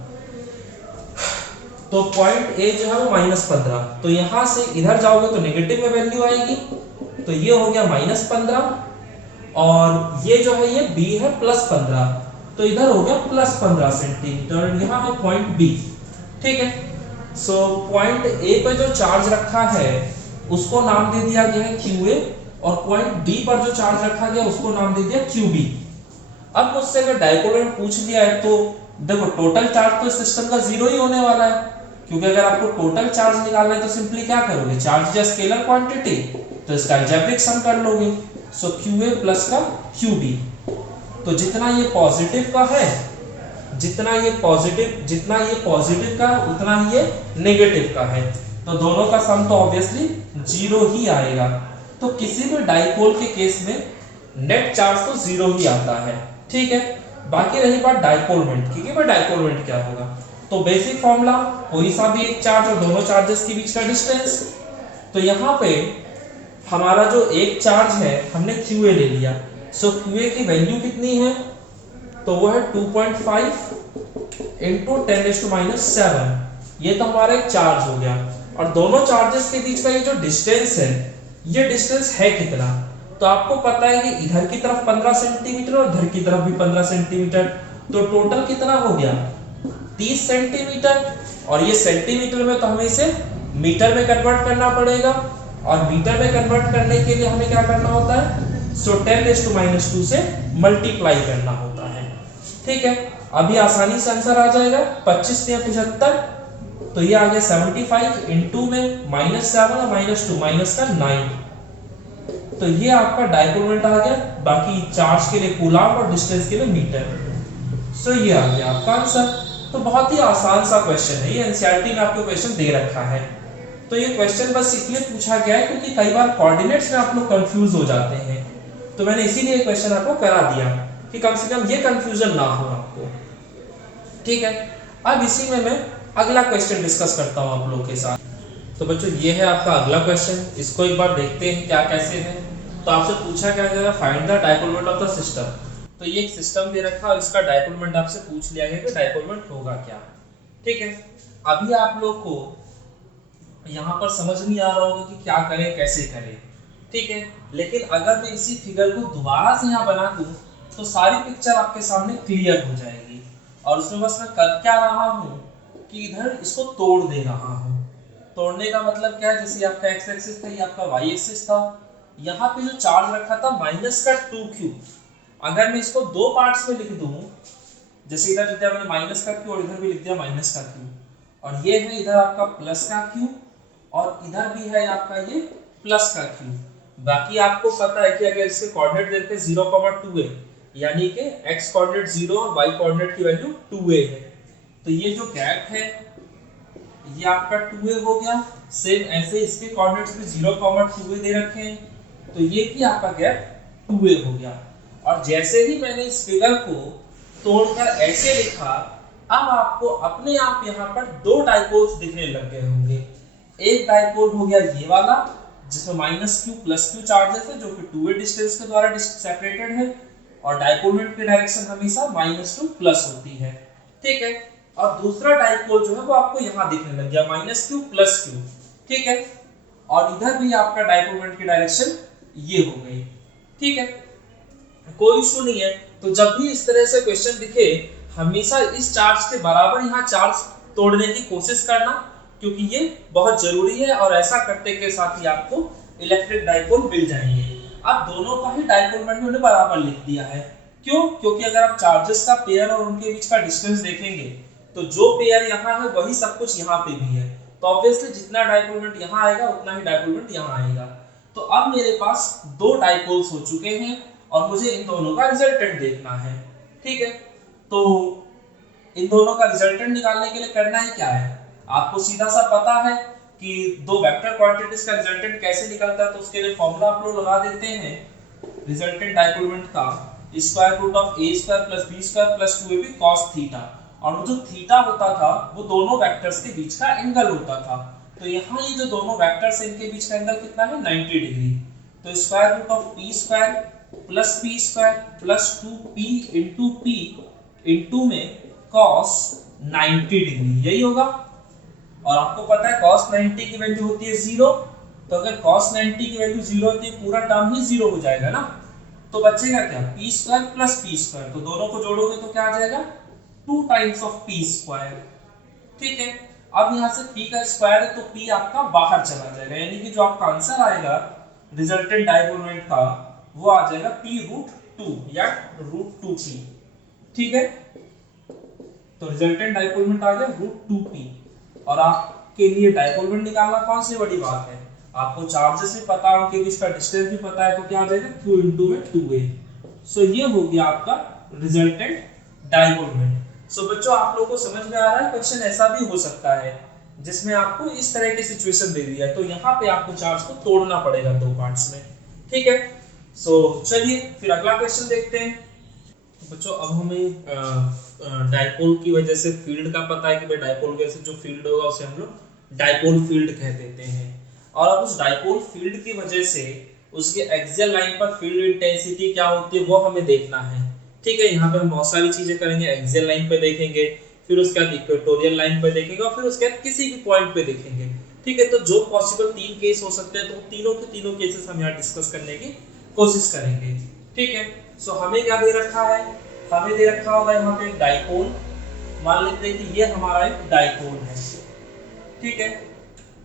तो पॉइंट A जो है वो -15, तो यहाँ से इधर जाओगे तो नेगेटिव में वैल्यू आएगी, तो ये हो गया -15, और ये जो है ये B है +15, तो इधर हो गया +15 सेंटीमीटर, और यहाँ है पॉइंट B। ठीक है, सो पॉइंट A पे जो चार्ज रखा है उसको नाम दे दिया गया है QA, और पॉइंट B पर जो चार्ज रखा गया उसको नाम दे दिया QB। अब मुझसे अगर डाइपोल मोमेंट पूछ लिया है तो देखो टोटल चार्ज तो सिस्टम का 0 ही होने वाला है, क्योंकि अगर आपको टोटल चार्ज निकालना है तो सिंपली क्या करोगे, charge is a scalar quantity, तो इसका अलजेब्रिक सम कर लोगे। सो QA प्लस का QB, तो जितना ये पॉजिटिव का है, जितना ये पॉजिटिव का उतना ही ये नेगेटिव का है, तो दोनों का सम तो ऑब्वियसली 0 ही आएगा। तो किसी भी डाइपोल के केस में नेट चार्ज तो 0 ही आता है। ठीक है, बाकी रही बात डाइपोल मोमेंट की, कि डाइपोल मोमेंट क्या होगा, तो बेसिक फॉर्मूला, कोई सा भी एक चार्ज और दोनों चार्जेस के बीच का डिस्टेंस। तो यहाँ पे हमारा जो एक चार्ज है हमने QA ले लिया, सो QA की वैल्यू कितनी है, तो वो है 2.5 × 10⁻⁻7, ये तो हमारा एक चार्ज हो गया। और दोनों चार्जेस के बीच का ये जो डिस्टेंस है, ये डिस्टेंस है कितना, तो आपको पता है कि इधर की तरफ 15 सेंटीमीटर और इधर की तरफ भी 15 सेंटीमीटर, तो टोटल कितना हो गया 30 सेंटीमीटर, और ये सेंटीमीटर में तो हमें इसे मीटर में कन्वर्ट करना पड़ेगा, और मीटर में कन्वर्ट करने के लिए हमें क्या करना होता है, सो 10⁻² से मल्टीप्लाई करना होता है। ठीक है, अभी आसानी से आंसर आ जाएगा, 25 या 75, तो ये आ गया 75, इनटू में -7 और -2 -9, तो ये आपका डाइपोल मोमेंट आ गया, बाकी चार्ज के लिए कूलम और डिस्टेंस के लिए मीटर। सो ये आ गया आपका आंसर। तो बहुत ही आसान सा क्वेश्चन है, ये एनसीईआरटी में आपको क्वेश्चन दे रखा है। तो ये क्वेश्चन बस इसलिए पूछा गया है क्योंकि कई बार कोऑर्डिनेट्स में आप लोग कंफ्यूज हो जाते हैं, तो मैंने इसीलिए क्वेश्चन आपको करा दिया कि कम से कम ये कंफ्यूजन ना हो आपको। ठीक है, अब इसी में मैं अगला क्वेश्चन डिस्कस करता हूँ आप लोग के साथ। तो बच्चों ये है आपका अगला क्वेश्चन, इसको एक बार देखते हैं क्या कैसे है। तो आपसे पूछा क्या गया, find the dipole moment of the system. तो ये एक सिस्टम दे रखा और इसका डाइपोल मोमेंट आपसे पूछ लिया गया कि डाइपोल मोमेंट होगा क्या। ठीक है, अभी आप लोग को यहाँ पर समझ नहीं आ रहा होगा कि क्या करें कैसे करें। ठीक है, लेकिन अगर मैं इसी फिगर को दोबारा से यहाँ बना दूं तो सारी पिक्चर आपके सामने क्लियर हो जाएगी, और उसमें बस मैं कर क्या रहा हूँ, कि इधर इसको तोड़ दे रहा हूं। तोड़ने का मतलब क्या है, जैसे आपका एक्स एक्सिस था, ये आपका वाई एक्सिस था, यहाँ पे जो चार्ज रखा था माइनस का 2q, अगर मैं इसको दो पार्ट्स में लिख दूं, जैसे इधर लिख दिया मैंने माइनस का q और इधर भी लिख दिया माइनस का q, और ये है इधर आपका प्लस का q और इधर भी है आपका ये प्लस का q। बाकी आपको पता है कि अगर इसके कोऑर्डिनेट देते हैं 0,2a, यानी कि x कोऑर्डिनेट 0 और y कोऑर्डिनेट की वैल्यू 2a है, तो ये जो गैप है ये आपका 2a हो गया। सेम ऐसे इसके कोऑर्डिनेट्स भी 0,2a दे रखे हैं, तो ये भी आपका गैप 2a हो गया। और जैसे ही मैंने इस फिगर को तोड़कर ऐसे लिखा, अब आपको अपने आप यहाँ पर दो डाइपोल्स दिखने लग गए होंगे। एक डाइपोल हो गया ये वाला जिसमें minus Q plus Q charges है, जो कि 2a डिस्टेंस के द्वारा सेपरेटेड है, और डाइपोल मोमेंट की डायरेक्शन हमेशा माइनस टू प्लस होती है, ठीक है। और दूसरा डाइपोल जो है वो आपको यहाँ दिखने लग गया माइनस क्यू प्लस क्यू, ठीक है। और इधर भी आपका डाइपोल मोमेंट की डायरेक्शन ये हो गई, ठीक है, कोई इशू नहीं है। तो जब भी इस तरह से क्वेश्चन दिखे, हमेशा इस चार्ज के बराबर यहाँ चार्ज तोड़ने की कोशिश करना, क्योंकि ये बहुत जरूरी है, और ऐसा करते के साथ ही आपको इलेक्ट्रिक डाइपोल मिल जाएंगे। अब दोनों का ही डाइपोल मोमेंट मैंने बराबर लिख दिया है, क्यों? क्योंकि अगर आप चार्जेस का पेयर और उनके बीच का डिस्टेंस देखेंगे, तो जो पेयर यहाँ है वही सब कुछ यहाँ पे भी है, तो ऑब्वियसली जितना डाइपोल मोमेंट यहाँ आएगा उतना ही डाइपोल मोमेंट यहाँ आएगा। तो अब मेरे पास दो डाइपोल्स हो चुके हैं और मुझे इन दोनों का रिजल्टेंट देखना है, ठीक है। तो इन दोनों का रिजल्टेंट निकालने के लिए करना है क्या है, आपको सीधा सा पता है कि दो वेक्टर क्वांटिटीज का रिजल्टेंट कैसे निकलता है, तो उसके लिए फॉर्मूला आप लोग लगा देते हैं रिजल्टेंट डाइपोल मोमेंट का, square root of a square plus b square plus 2ab cos theta, और वो जो थीटा होता था वो दोनों वेक्टर्स के बीच का एंगल होता था। तो यहाँ ये जो दोनों वेक्टर्स हैं इनके बीच का एंगल कितना है, 90 डिग्री। तो square root of p square plus p square plus 2p into p into में cos 90 डिग्री, यही होगा। और आपको पता है cos 90 की वैल्यू होती है 0, तो अगर cos 90 की वैल्यू 0 होती है पूरा टर्म ही 0 हो जाएगा ना, तो बचेगा क्या, p square plus p square, तो दोनों को जोड़ोगे तो क्या आ जाएगा, 2 टाइम्स ऑफ p स्क्वायर, ठीक है। अब यहाँ से p का स्क्वायर है तो p आपका बाहर चला जाएगा, यानी कि जो आपका आंसर आएगा रिजल्टेंट डाइपोल मोमेंट का वो आ जाएगा p रूट 2 या रूट 2p, ठीक है। तो रिजल्टेंट डाइपोल मोमेंट आ गया रूट 2p, और आपके लिए डाइपोल मोमेंट निकालना कौन सी बड़ी बात है, आपको चार्जेस भी पता है, उनके बीच का डिस्टेंस भी पता है, तो क्या आ जाएगा q इंटू में 2a। सो ये हो गया आपका रिजल्टेंट डाइपोल मोमेंट। सो बच्चों आप लोगों को समझ में आ रहा है, क्वेश्चन ऐसा भी हो सकता है जिसमें आपको इस तरह की सिचुएशन दे दिया है, तो यहाँ पे आपको चार्ज को तोड़ना पड़ेगा दो पार्ट्स में, ठीक है। सो चलिए फिर अगला क्वेश्चन देखते हैं। तो बच्चों अब हमें डाइपोल की वजह से फील्ड का पता है कि भाई डाइपोल की वजह से जो फील्ड होगा उसे हम लोग डाइपोल फील्ड कह देते हैं, और अब उस डाइपोल फील्ड की वजह से उसके एक्सियल लाइन पर फील्ड इंटेंसिटी क्या होती है वो हमें देखना है, ठीक है। यहाँ पे हम बहुत सारी चीजें करेंगे, एक्सियल लाइन पे देखेंगे, फिर उसके बाद इक्वेटोरियल लाइन पे देखेंगे, और फिर उसके बाद किसी भी पॉइंट पे देखेंगे, ठीक है। तो जो पॉसिबल तीन केस हो सकते हैं, तो तीनों के तीनों केसेस हम यहाँ डिस्कस करने की कोशिश करेंगे, ठीक है। सो हमें क्या दे रखा है, हमें दे रखा होगा यहाँ पे एक डाइपोल, मान लेते हैं कि ये हमारा एक डाइपोल है, ठीक है,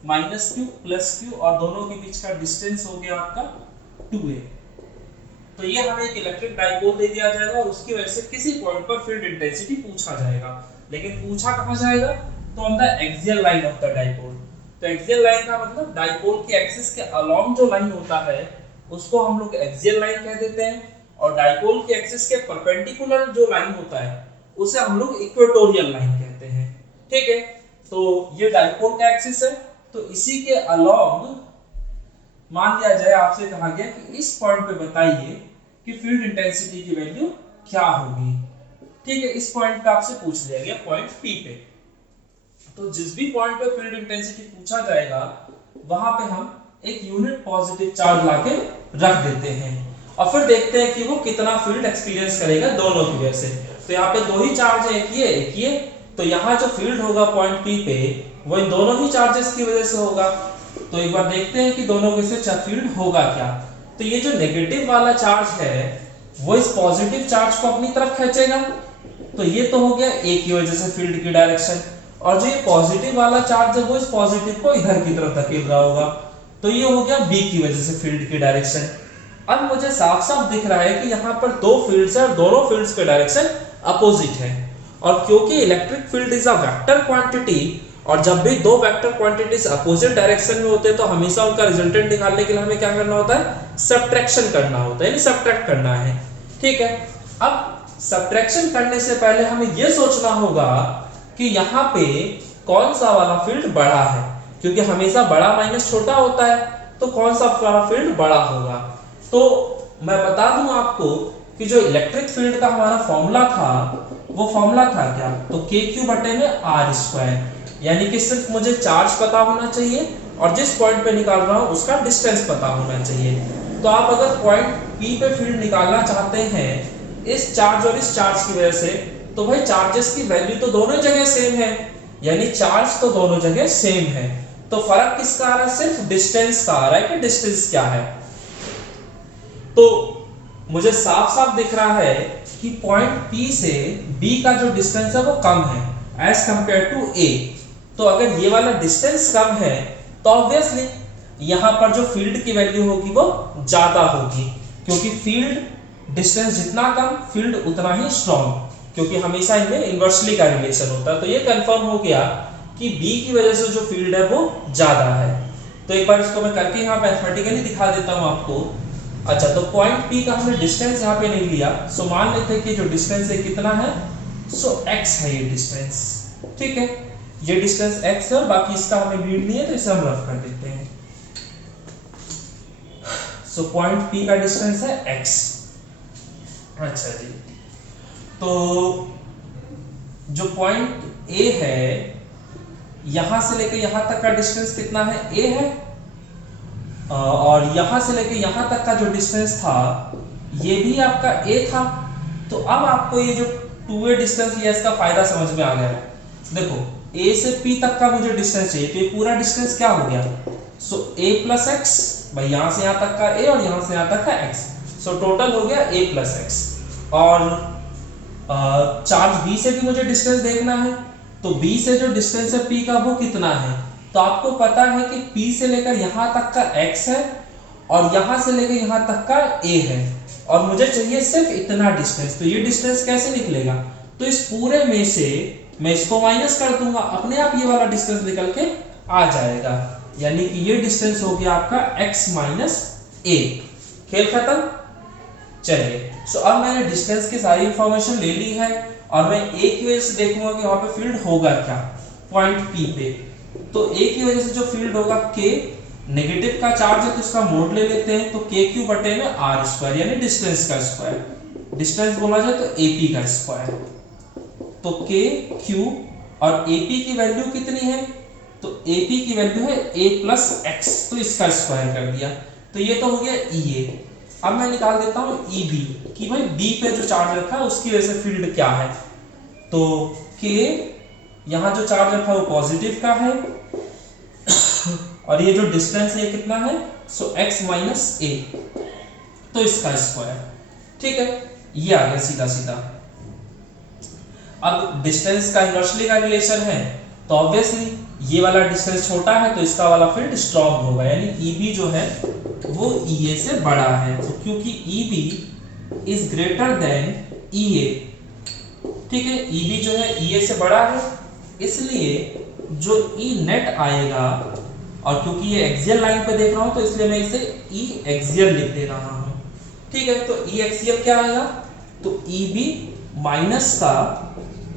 माइनस क्यू प्लस क्यू, और दोनों के बीच का डिस्टेंस हो गया आपका 2a। तो ये हमें एक इलेक्ट्रिक डाइपोल दे दिया जाएगा, और उसकी वजह से किसी पॉइंट पर फील्ड इंटेंसिटी पूछा जाएगा, लेकिन पूछा कहाँ जाएगा, तो on the axial line of the dipole. तो एक्सियल लाइन का मतलब डाइपोल के एक्सिस के अलोंग जो लाइन होता है उसको हम लोग एक्सियल लाइन कह देते हैं, और डाइपोल के एक्सिस के परपेंडिकुलर जो लाइन होता है उसे हम लोग इक्वेटोरियल लाइन कहते हैं, ठीक है। तो ये डाइपोल का एक्सिस है, तो इसी के अलोंग मान लिया जाए, आपसे कहा गया कि इस पॉइंट पे बताइए कि फील्ड इंटेंसिटी की वैल्यू क्या होगी, ठीक है। इस पॉइंट पे आपसे पूछ लिया गया पॉइंट P पे, तो जिस भी पॉइंट पे फील्ड इंटेंसिटी पूछा जाएगा वहां पे हम एक यूनिट पॉजिटिव चार्ज लाके रख देते हैं, और फिर देखते हैं कि वो कितना फील्ड एक्सपीरियंस करेगा दोनों की वजह से। तो यहाँ पे दो ही चार्ज है, एक ये, तो यहाँ जो फील्ड होगा पॉइंट P पे वो इन दोनों ही चार्जेस की वजह से होगा। तो एक बार देखते हैं कि दोनों के से फील्ड होगा क्या। तो ये जो नेगेटिव वाला चार्ज है वो इस पॉजिटिव चार्ज को अपनी तरफ खींचेगा, तो ये तो हो गया A की वजह से फील्ड की डायरेक्शन, और जो ये पॉजिटिव वाला चार्ज है वो इस पॉजिटिव को इधर की तरफ धकेल रहा होगा। तो ये हो गया बी की वजह से फील्ड की डायरेक्शन। अब मुझे साफ साफ दिख रहा है कि यहाँ पर दो फील्ड्स है और दोनों फील्ड्स के डायरेक्शन अपोजिट है। और क्योंकि electric field is a vector quantity, और जब भी दो वेक्टर क्वांटिटीज अपोजिट डायरेक्शन में होते हैं तो हमेशा उनका रिजल्टेंट निकालने के लिए हमें क्या करना होता है, सब्ट्रैक्शन करना होता है, यानी सब्ट्रैक्ट करना है। ठीक है, अब सब्ट्रैक्शन करने से पहले हमें यह सोचना होगा कि यहाँ पे कौन सा वाला फील्ड बड़ा है, क्योंकि हमेशा बड़ा माइनस छोटा होता है, तो कौन सा वाला फील्ड बड़ा होगा। तो मैं बता दूं आपको कि जो इलेक्ट्रिक फील्ड का हमारा फॉर्मूला था वो फॉर्मूला था क्या, तो के क्यू बटे में आर स्क्वायर, यानी कि सिर्फ मुझे चार्ज पता होना चाहिए और जिस पॉइंट पे निकाल रहा हूं उसका डिस्टेंस पता होना चाहिए। तो आप अगर पॉइंट पी पे फील्ड निकालना चाहते हैं इस चार्ज और इस चार्ज की वजह से, तो भाई चार्जेस की वैल्यू तो दोनों जगह सेम है, यानी चार्ज तो दोनों जगह सेम है। तो फर्क किसका आ रहा है, सिर्फ डिस्टेंस का आ रहा है कि डिस्टेंस क्या है। तो मुझे साफ साफ दिख रहा है कि पॉइंट P से B का जो डिस्टेंस है वो कम है एज कंपेयर टू A। तो अगर ये वाला डिस्टेंस कम है तो ऑब्वियसली यहाँ पर जो फील्ड की वैल्यू होगी वो ज्यादा होगी, क्योंकि फील्ड डिस्टेंस जितना कम फील्ड उतना ही स्ट्रॉन्ग, क्योंकि हमेशा इनमें इन्वर्सली का रिलेशन होता है। तो ये कंफर्म हो गया कि B की वजह से जो फील्ड है वो ज्यादा है। तो एक बार इसको मैं करके यहाँ मैथमेटिकली दिखा देता हूँ आपको। अच्छा, तो पॉइंट P का हमने डिस्टेंस यहाँ पे नहीं लिया, सो मान लेते हैं कि जो डिस्टेंस है कितना है, सो x है ये डिस्टेंस। ठीक है, ये डिस्टेंस x है और बाकी इसका हमें रीड नहीं है तो इसे हम रफ कर देते हैं। सो पॉइंट P का डिस्टेंस है x। अच्छा जी, तो जो पॉइंट A है यहां से लेके यहां तक का डिस्टेंस कितना है, A है, और यहां से लेके यहां तक का जो डिस्टेंस था ये भी आपका A था। तो अब आपको ये जो 2A डिस्टेंस है इसका फायदा समझ में आ गया। देखो A से P तक का मुझे डिस्टेंस चाहिए, तो ये पूरा डिस्टेंस क्या हो गया, सो A प्लस एक्स, भाई यहां से यहां तक का A और यहां से यहां तक का x, सो टोटल हो गया A प्लस एक्स। और चार्ज B से भी मुझे डिस्टेंस देखना है, तो B से जो डिस्टेंस है P का वो कितना है, तो आपको पता है कि P से लेकर यहां तक का x है और यहां से लेकर यहां तक का A है, और मुझे चाहिए सिर्फ इतना डिस्टेंस। तो ये डिस्टेंस कैसे निकलेगा, तो इस पूरे में से मैं इसको माइनस कर दूंगा, अपने आप ये वाला डिस्टेंस निकल के आ जाएगा, यानी कि ये डिस्टेंस हो गया आपका x माइनस A। खेल खत्म। चलिए, सो अब मैंने डिस्टेंस की सारी इंफॉर्मेशन ले ली है और मैं A की वजह से देखूंगा कि वहां पे फील्ड होगा क्या पॉइंट P पे। तो A की वजह से जो फील्ड होगा K, नेगेटिव का चार्ज है तो इसका मोड ले लेते हैं, तो के क्यू बटे में आर स्क्वायर, यानी डिस्टेंस का स्क्वायर। डिस्टेंस बोला जाए तो AP का स्क्वायर। तो के क्यू और AP की वैल्यू कितनी है, तो AP की वैल्यू है A प्लस एक्स, तो इसका स्क्वायर कर दिया, तो ये तो हो गया EA। अब मैं निकाल देता हूँ EB कि भाई B पे जो चार्ज रखा है उसकी वजह से फील्ड क्या है। तो K यहाँ जो चार्ज रखा है वो पॉजिटिव का है और ये जो डिस्टेंस है कितना है, सो x माइनस A, तो इसका स्क्वायर। ठीक है, ये आ गया सीधा सीधा। अब डिस्टेंस का इनवर्सली का रिलेशन है, तो ऑब्वियसली ये वाला डिस्टेंस छोटा है तो इसका वाला फील्ड स्ट्रॉन्ग होगा, यानी EB जो है वो EA से बड़ा है, तो क्योंकि EB is greater than EA। ठीक है, EB जो है EA से बड़ा है, इसलिए जो E नेट आएगा, और क्योंकि ये एक्सियल लाइन पे देख रहा हूं तो इसलिए मैं इसे E एक्सियल लिख दे रहा हूं। ठीक है, तो E एक्सियल क्या आएगा, तो EB माइनस का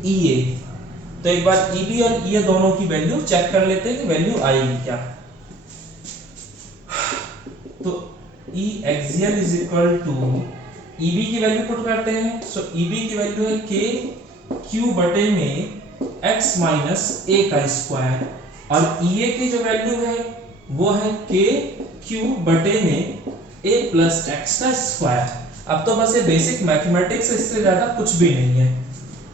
EA। तो एक बार EB और EA दोनों की वैल्यू चेक कर लेते हैं कि वैल्यू आएगी क्या। तो E axial is equal to EB की वैल्यू पुट करते हैं, सो EB की वैल्यू है K Q बटे में x माइनस A का स्क्वायर, और EA की जो वैल्यू है वो है K Q बटे में A प्लस एक्स का स्क्वायर। अब तो बस ये बेसिक मैथमेटिक्स, इससे ज्यादा कुछ भी नहीं है।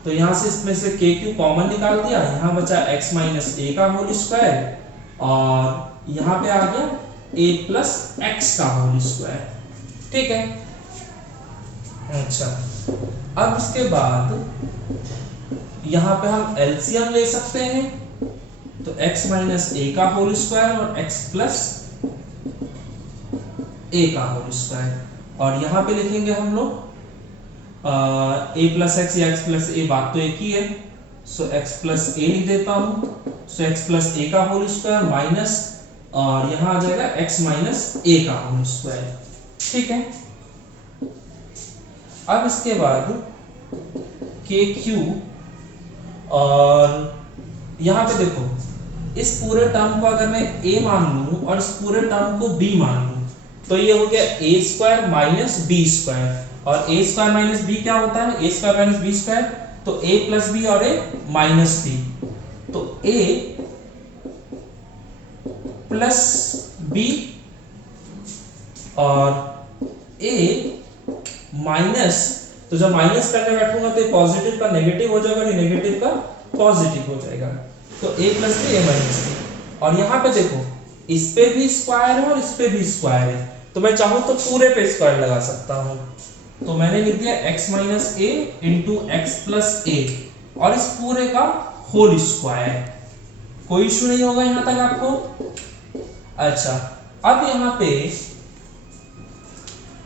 तो यहाँ से इसमें से K Q कॉमन निकाल दिया, यहाँ बचा x माइनस A का होल स्क्वायर और यहाँ पे आ गया A प्लस एक्स का होल स्क्वायर। ठीक है, अच्छा, अब इसके बाद यहाँ पे हम एलसीएम ले सकते हैं तो x माइनस ए का होल स्क्वायर और x प्लस ए का होल स्क्वायर। और यहाँ पे लिखेंगे हम लोग a प्लस एक्स या x प्लस ए, बात तो एक ही है, सो x प्लस ए लिख देता हूँ। सो x प्लस ए का होल स्क्वायर माइनस, और यहाँ आ जाएगा x माइनस ए का होल स्क्वायर। ठीक है, अब इसके बाद के क्यू, और यहाँ पे देखो इस पूरे टर्म को अगर मैं a मान लूं और इस पूरे टर्म को b मान लूं तो ये हो गया a square minus B square. और a स्क्वायर माइनस b क्या होता है? a square minus b square, तो a प्लस बी और a माइनस बी, तो a प्लस b और a माइनस, तो जब माइनस करने बैठूंगा तो ये पॉजिटिव का नेगेटिव हो जाएगा, ये नेगेटिव का पॉजिटिव हो जाएगा, तो a plus B a minus B. और यहाँ पे देखो इस पे भी स्क्वायर है और इस पे भी स्क्वायर है, तो मैं चाहूँ तो पूरे पे स्क्वायर लगा सकता हूँ। तो मैंने लिख दिया x माइनस ए इंटू एक्स प्लस ए और इस पूरे का होल स्क्वायर। कोई इशू नहीं होगा यहाँ तक आपको? अच्छा, अब यहाँ पे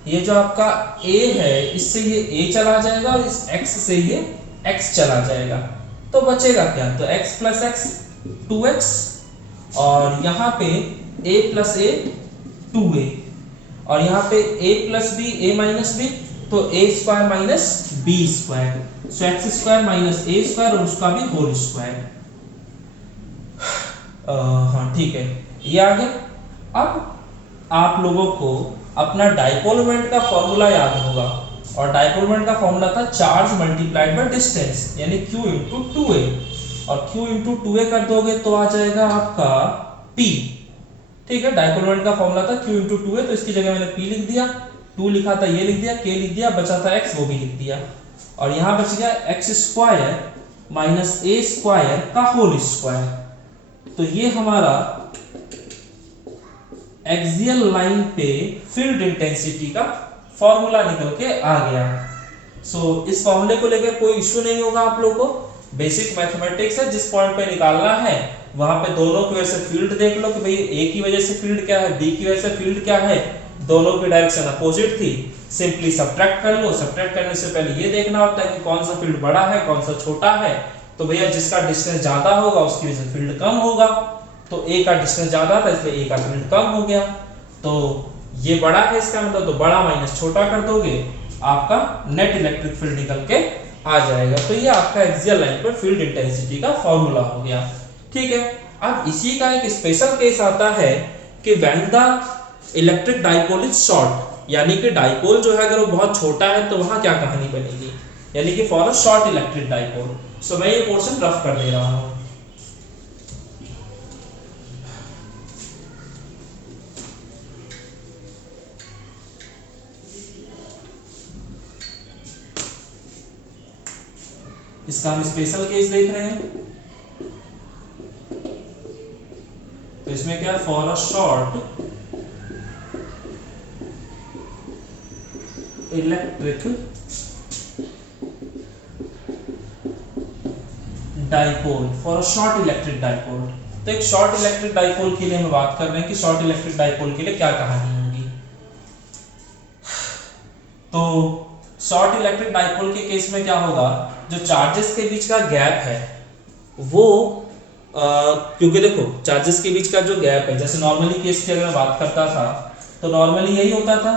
ये जो आपका a है इससे ये a चला जाएगा और इस x से ये x चला जाएगा, तो बचेगा क्या? तो x प्लस एक्स 2x और यहाँ पे a प्लस ए 2a और यहाँ पे a plus B a minus B, तो a square minus B square, so X square minus A square और उसका भी होल स्क्वायर। हाँ ठीक है, ये आ गया। अब आप लोगों को अपना डाइपोल मोमेंट का फॉर्मूला याद होगा, और डाइपोल मोमेंट का फॉर्मूला था चार्ज मल्टीप्लाइड बाय डिस्टेंस, यानी q इंटू 2a, और q इंटू 2a कर दोगे तो आ जाएगा आपका p। ठीक है, डाइपोल मोमेंट का फॉर्मूला था q इंटू 2a, तो इसकी जगह मैंने p लिख दिया, 2 लिखा था ये लिख दिया, k लिख दिया, बचा था x वो भी लिख दिया, और यहाँ बच गया x square minus A square का होल स्क्वायर। तो ये हमारा एक्सियल लाइन पे फील्ड इंटेंसिटी का फॉर्मूला निकल के आ गया। सो इस फॉर्मूले को लेकर कोई इश्यू नहीं होगा आप लोगों को, बेसिक मैथमेटिक्स है, जिस पॉइंट पे निकालना है वहां पे दोनों की वजह से फील्ड देख लो कि भाई ए की वजह से फील्ड क्या है, बी की वजह से फील्ड क्या है, दोनों की डायरेक्शन अपोजिट थी, सिंपली सब्ट्रैक्ट कर लो। सब्ट्रैक्ट करने से पहले ये देखना होता है कि कौन सा फील्ड बड़ा है कौन सा छोटा है, तो भैया जिसका डिस्टेंस ज्यादा होगा उसकी वजह से फील्ड कम होगा, तो ए का डिस्टेंस ज्यादा था इसलिए ए का फील्ड कम हो गया, तो ये बड़ा है इसका मतलब, तो बड़ा माइनस छोटा कर दोगे आपका नेट इलेक्ट्रिक फील्ड निकल के आ जाएगा। तो ये आपका एक्सियल लाइन पर फील्ड इंटेंसिटी का फॉर्मूला हो गया। ठीक है, अब इसी का एक स्पेशल केस आता है कि when the electric dipole is short, यानी कि डाइपोल जो है अगर वो बहुत छोटा है तो वहां क्या कहानी बनेगी, यानी कि for a short electric dipole. So मैं ये पोर्शन रफ कर दे रहा हूं। इसका हम स्पेशल केस देख रहे हैं, तो इसमें क्या, for a short electric dipole, for a short electric dipole. तो एक शॉर्ट इलेक्ट्रिक डाइपोल के लिए हम बात कर रहे हैं कि शॉर्ट इलेक्ट्रिक डाइपोल के लिए क्या कहानी होगी। तो शॉर्ट इलेक्ट्रिक डाइपोल के केस में क्या होगा, जो चार्जेस के बीच का गैप है वो क्योंकि देखो चार्जेस के बीच का जो गैप है, जैसे नॉर्मली केस की अगर बात करता था तो नॉर्मली यही होता था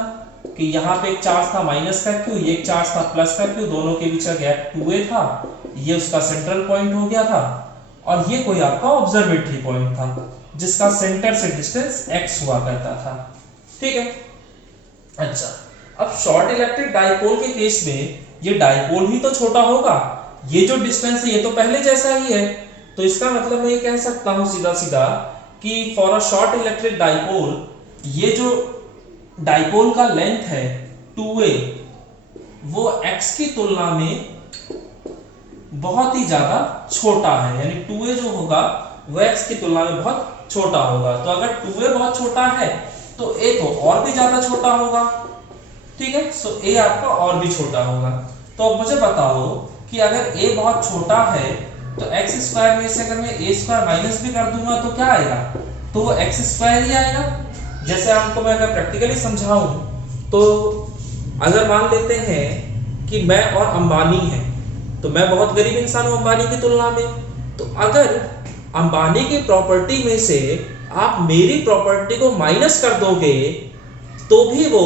कि यहाँ पे एक चार्ज था माइनस का क्यू, ये एक चार्ज था प्लस का क्यू, दोनों के बीच का गैप 2a था, ये उसका सेंट्रल पॉइंट हो गया था, और ये कोई आपका ऑब्जर्वेटरी पॉइंट था जिसका सेंटर से डिस्टेंस x हुआ करता था। ठीक है, अच्छा अब शॉर्ट इलेक्ट्रिक डाइपोल के केस में ये डाइपोल ही तो छोटा होगा, ये जो डिस्टेंस है ये तो पहले जैसा ही है, तो इसका मतलब मैं ये कह सकता हूं सीधा सीधा कि for a short electric dipole ये जो डाइपोल का लेंथ है 2a वो x की तुलना में बहुत ही ज्यादा छोटा है, यानी 2a जो होगा वो x की तुलना में बहुत छोटा होगा। तो अगर 2a बहुत छोटा है तो a तो और भी ज्यादा छोटा होगा। ठीक है, सो a आपका और भी छोटा होगा। तो अब मुझे बताओ कि अगर a बहुत छोटा है तो एक्स स्क्वायर में से अगर मैं ए स्क्वायर माइनस भी कर दूंगा तो क्या आएगा, तो वो एक्स स्क्वायर ही आएगा। जैसे आपको मैं अगर प्रैक्टिकली समझाऊं तो अगर मान लेते हैं कि मैं और अंबानी हैं, तो मैं बहुत गरीब इंसान हूं अंबानी की तुलना में, तो अगर अंबानी की प्रॉपर्टी में से आप मेरी प्रॉपर्टी को माइनस कर दोगे तो भी वो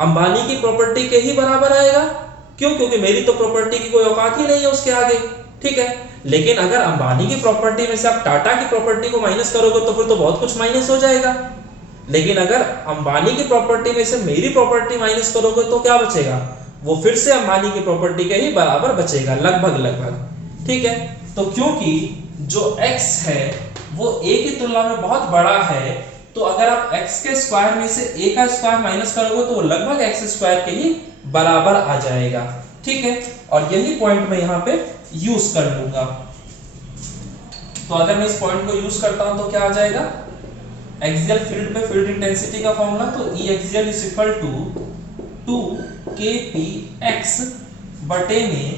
अंबानी की प्रॉपर्टी के ही बराबर आएगा। क्यों? क्योंकि मेरी तो प्रॉपर्टी की कोई औकात ही नहीं है उसके आगे, ठीक है। लेकिन अगर अंबानी की प्रॉपर्टी में से आप टाटा की प्रॉपर्टी को माइनस करोगे तो फिर तो बहुत कुछ माइनस हो जाएगा। लेकिन अगर अंबानी की प्रॉपर्टी में से मेरी प्रॉपर्टी माइनस करोगे तो क्या बचेगा, वो फिर से अंबानी की प्रॉपर्टी के ही बराबर बचेगा, लगभग, ठीक है। तो क्योंकि जो x है वो a की तुलना में बहुत बड़ा है, तो अगर आप x के स्क्वायर में से a का स्क्वायर माइनस करोगे तो वो लगभग x स्क्वायर के ही बराबर आ जाएगा, ठीक है। और यही पॉइंट मैं यहाँ पे यूज कर लूंगा। तो अगर मैं इस पॉइंट को यूज करता हूं तो क्या आ जाएगा, एक्सियल फील्ड पे फील्ड इंटेंसिटी का फॉर्मूला, तो E axial is equal to 2kpx बटे में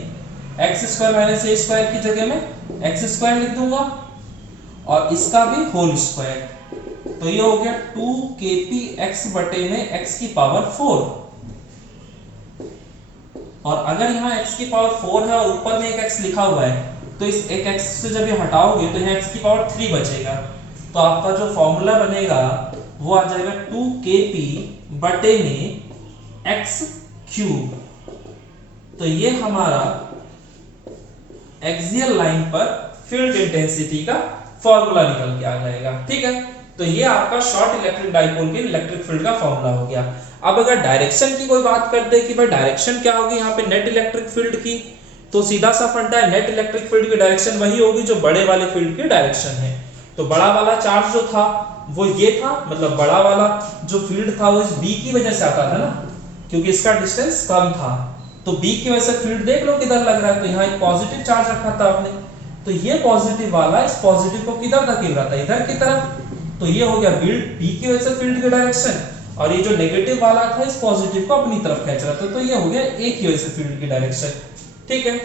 x square minus a square की जगह में x स्क्वायर लिख दूंगा और इसका भी होल स्क्वायर, तो ये हो गया 2kpx बटे में x की पावर 4। और अगर यहाँ x की पावर 4 है और ऊपर में एक x लिखा हुआ है, तो इस एक x से जब ये हटाओगे तो यहाँ x की पावर 3 बचेगा, तो आपका जो फॉर्मूला बनेगा वो आ जाएगा 2kp बटे में x क्यूब। तो ये हमारा एक्सियल लाइन पर फील्ड इंटेंसिटी का फॉर्मूला निकल के आ जाएगा, ठीक है। तो ये आपका शॉर्ट इलेक्ट्रिक डाइपोल के इलेक्ट्रिक फील्ड का फॉर्मूला हो गया। अब अगर डायरेक्शन की कोई बात करते हैं कि भाई डायरेक्शन क्या होगी यहाँ पे नेट इलेक्ट्रिक फील्ड की, तो सीधा सा फंडा है, नेट इलेक्ट्रिक फील्ड की डायरेक्शन वही होगी जो बड़े वाले फील्ड की डायरेक्शन है। तो बड़ा वाला चार्ज जो था वो ये था, मतलब बड़ा वाला जो फील्ड था वो इस b की वजह से आता था ना, क्योंकि इसका डिस्टेंस कम था, तो b की वजह से फील्ड देख लो किधर लग रहा है, तो यहाँ एक पॉजिटिव चार्ज रखा था आपने, तो ये पॉजिटिव वाला इस पॉजिटिव को किधर धकेल रहा था, इधर की तरफ, तो ये हो गया b की वजह से फील्ड की डायरेक्शन, और ये जो नेगेटिव वाला था इस पॉजिटिव को अपनी तरफ खींच रहा था, तो ये हो गया a की वजह से फील्ड की डायरेक्शन, ठीक है।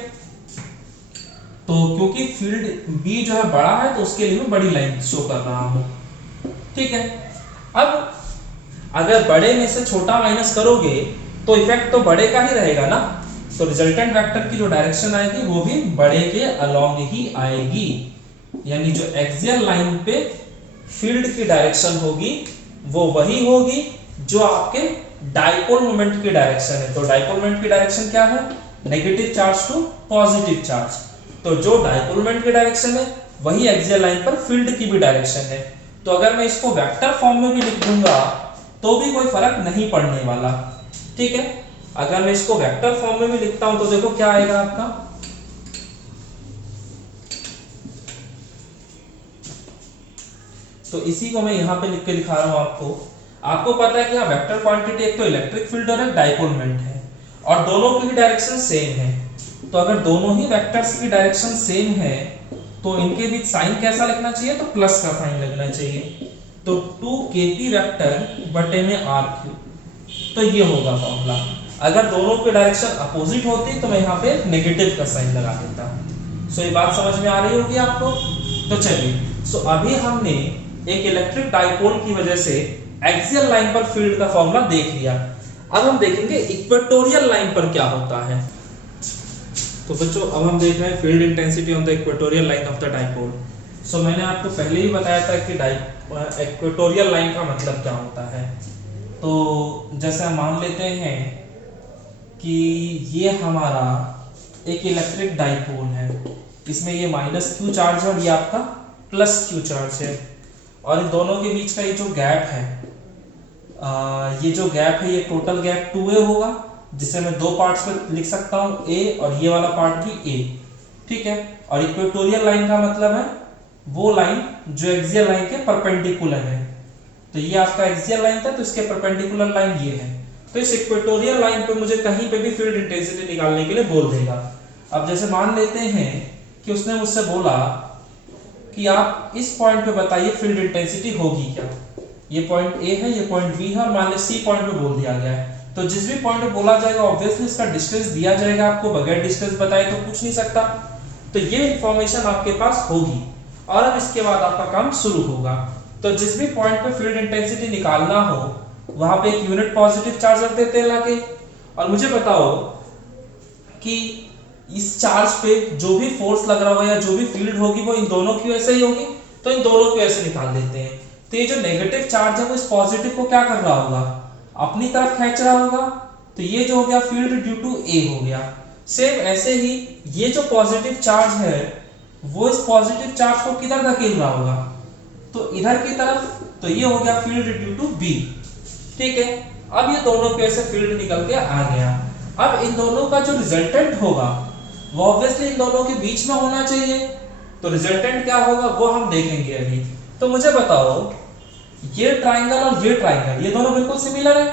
तो क्योंकि फील्ड b जो है बड़ा है तो उसके लिए मैं बड़ी लाइन शो कर रहा हूं, ठीक है। अब अगर बड़े में से छोटा माइनस करोगे तो इफेक्ट तो बड़े का ही रहेगा ना, तो रिजल्टेंट वेक्टर की जो डायरेक्शन आएगी वो भी बड़े के अलोंग ही आएगी, यानी जो एक्सियल लाइन पे फील्ड की डायरेक्शन होगी वो वही होगी जो आपके डाइपोल मोमेंट की डायरेक्शन है। तो डाइपोल मोमेंट की डायरेक्शन क्या है, negative charge to positive charge, तो जो डाइपोल मोमेंट की डायरेक्शन है वही एक्सियल लाइन पर फील्ड की भी डायरेक्शन है। तो अगर मैं इसको वेक्टर फॉर्म में भी लिख दूंगा तो भी कोई फर्क नहीं पड़ने वाला, ठीक है। अगर मैं इसको वेक्टर फॉर्म में भी लिखता हूं तो देखो क्या आएगा आपका, तो इसी को मैं यहां पे लिख के दिखा रहा हूं आपको पता है कि हाँ वेक्टर क्वांटिटी एक तो इलेक्ट्रिक फील्ड और एक डाइपोल मोमेंट है, और दोनों की भी डायरेक्शन सेम है। तो अगर दोनों ही वेक्टर्स की डायरेक्शन सेम है तो इनके बीच साइन कैसा लिखना चाहिए, तो प्लस का साइन लगना चाहिए, तो 2kp वेक्टर बटे में r क्यूब, तो ये होगा फॉर्मूला। अगर दोनों की डायरेक्शन अपोजिट होती तो मैं यहाँ पे नेगेटिव का साइन लगा देता। सो ये बात समझ में आ रही होगी आपको। तो चलिए, सो अभी हमने एक इलेक्ट्रिक डाइपोल की वजह से एक्सियल लाइन पर फील्ड का फॉर्मूला देख लिया। अब हम देखेंगे इक्वेटोरियल लाइन पर क्या होता है। तो बच्चों अब हम देख रहे हैं field intensity on the equatorial line of the dipole. So मैंने आपको पहले ही बताया था कि इक्वेटोरियल लाइन का मतलब क्या होता है। तो जैसे हम मान लेते हैं कि ये हमारा एक इलेक्ट्रिक डाइपोल है, इसमें ये माइनस क्यू चार्ज है और ये आपका प्लस क्यू चार्ज है, और इन दोनों के बीच का ये जो गैप है, ये जो गैप है ये टोटल गैप 2a होगा, जिसे मैं दो पार्ट्स में लिख सकता हूँ, a और ये वाला पार्ट भी a, ठीक है। और इक्वेटोरियल लाइन का मतलब है वो लाइन जो एक्सियल लाइन के परपेंडिकुलर है। तो ये आपका एक्सियल लाइन था, तो इसके परपेंडिकुलर लाइन ये है। तो इस इक्वेटोरियल लाइन पे मुझे कहीं पे भी फील्ड इंटेंसिटी निकालने के लिए बोल देगा। अब जैसे मान लेते हैं कि उसने मुझसे बोला कि आप इस पॉइंट पे बताइए फील्ड इंटेंसिटी होगी क्या। ये पॉइंट A है, ये पॉइंट B है, और मान लीजिए C पॉइंट पे बोल दिया गया है। तो जिस भी पॉइंट पे बोला जाएगा ऑब्वियसली इसका डिस्टेंस दिया जाएगा आपको, बगैर डिस्टेंस बताए तो पूछ नहीं सकता। तो ये इंफॉर्मेशन आपके पास होगी और अब इसके बाद आपका काम शुरू होगा। तो जिस भी पॉइंट पे फील्ड इंटेंसिटी निकालना हो वहां पे एक यूनिट पॉजिटिव चार्ज रख देते हैं लाके, और मुझे बताओ कि इस चार्ज पे जो भी फोर्स लग रहा होगा या जो भी फील्ड होगी वो इन दोनों की वजह से ही होगी, तो इन दोनों की वजह से निकाल देते हैं। तो ये जो नेगेटिव चार्ज है वो इस पॉजिटिव को क्या कर रहा होगा, अपनी तरफ खींच रहा होगा, तो ये जो हो गया फील्ड ड्यू टू ए हो गया। सेम ऐसे ही ये जो पॉजिटिव चार्ज है वो इस पॉजिटिव चार्ज को किधर धकेल रहा होगा, तो इधर की तरफ, तो ये हो गया फील्ड ड्यू टू बी। ठीक है, अब ये दोनों की वजह से फील्ड निकल के आ गया। अब इन दोनों का जो रिजल्टेंट होगा वो ऑब्वियसली इन दोनों के बीच में होना चाहिए, तो रिजल्टेंट क्या होगा वो हम देखेंगे अभी। तो मुझे बताओ ये ट्राइंगल और ये ट्राइंगल ये दोनों बिल्कुल सिमिलर है,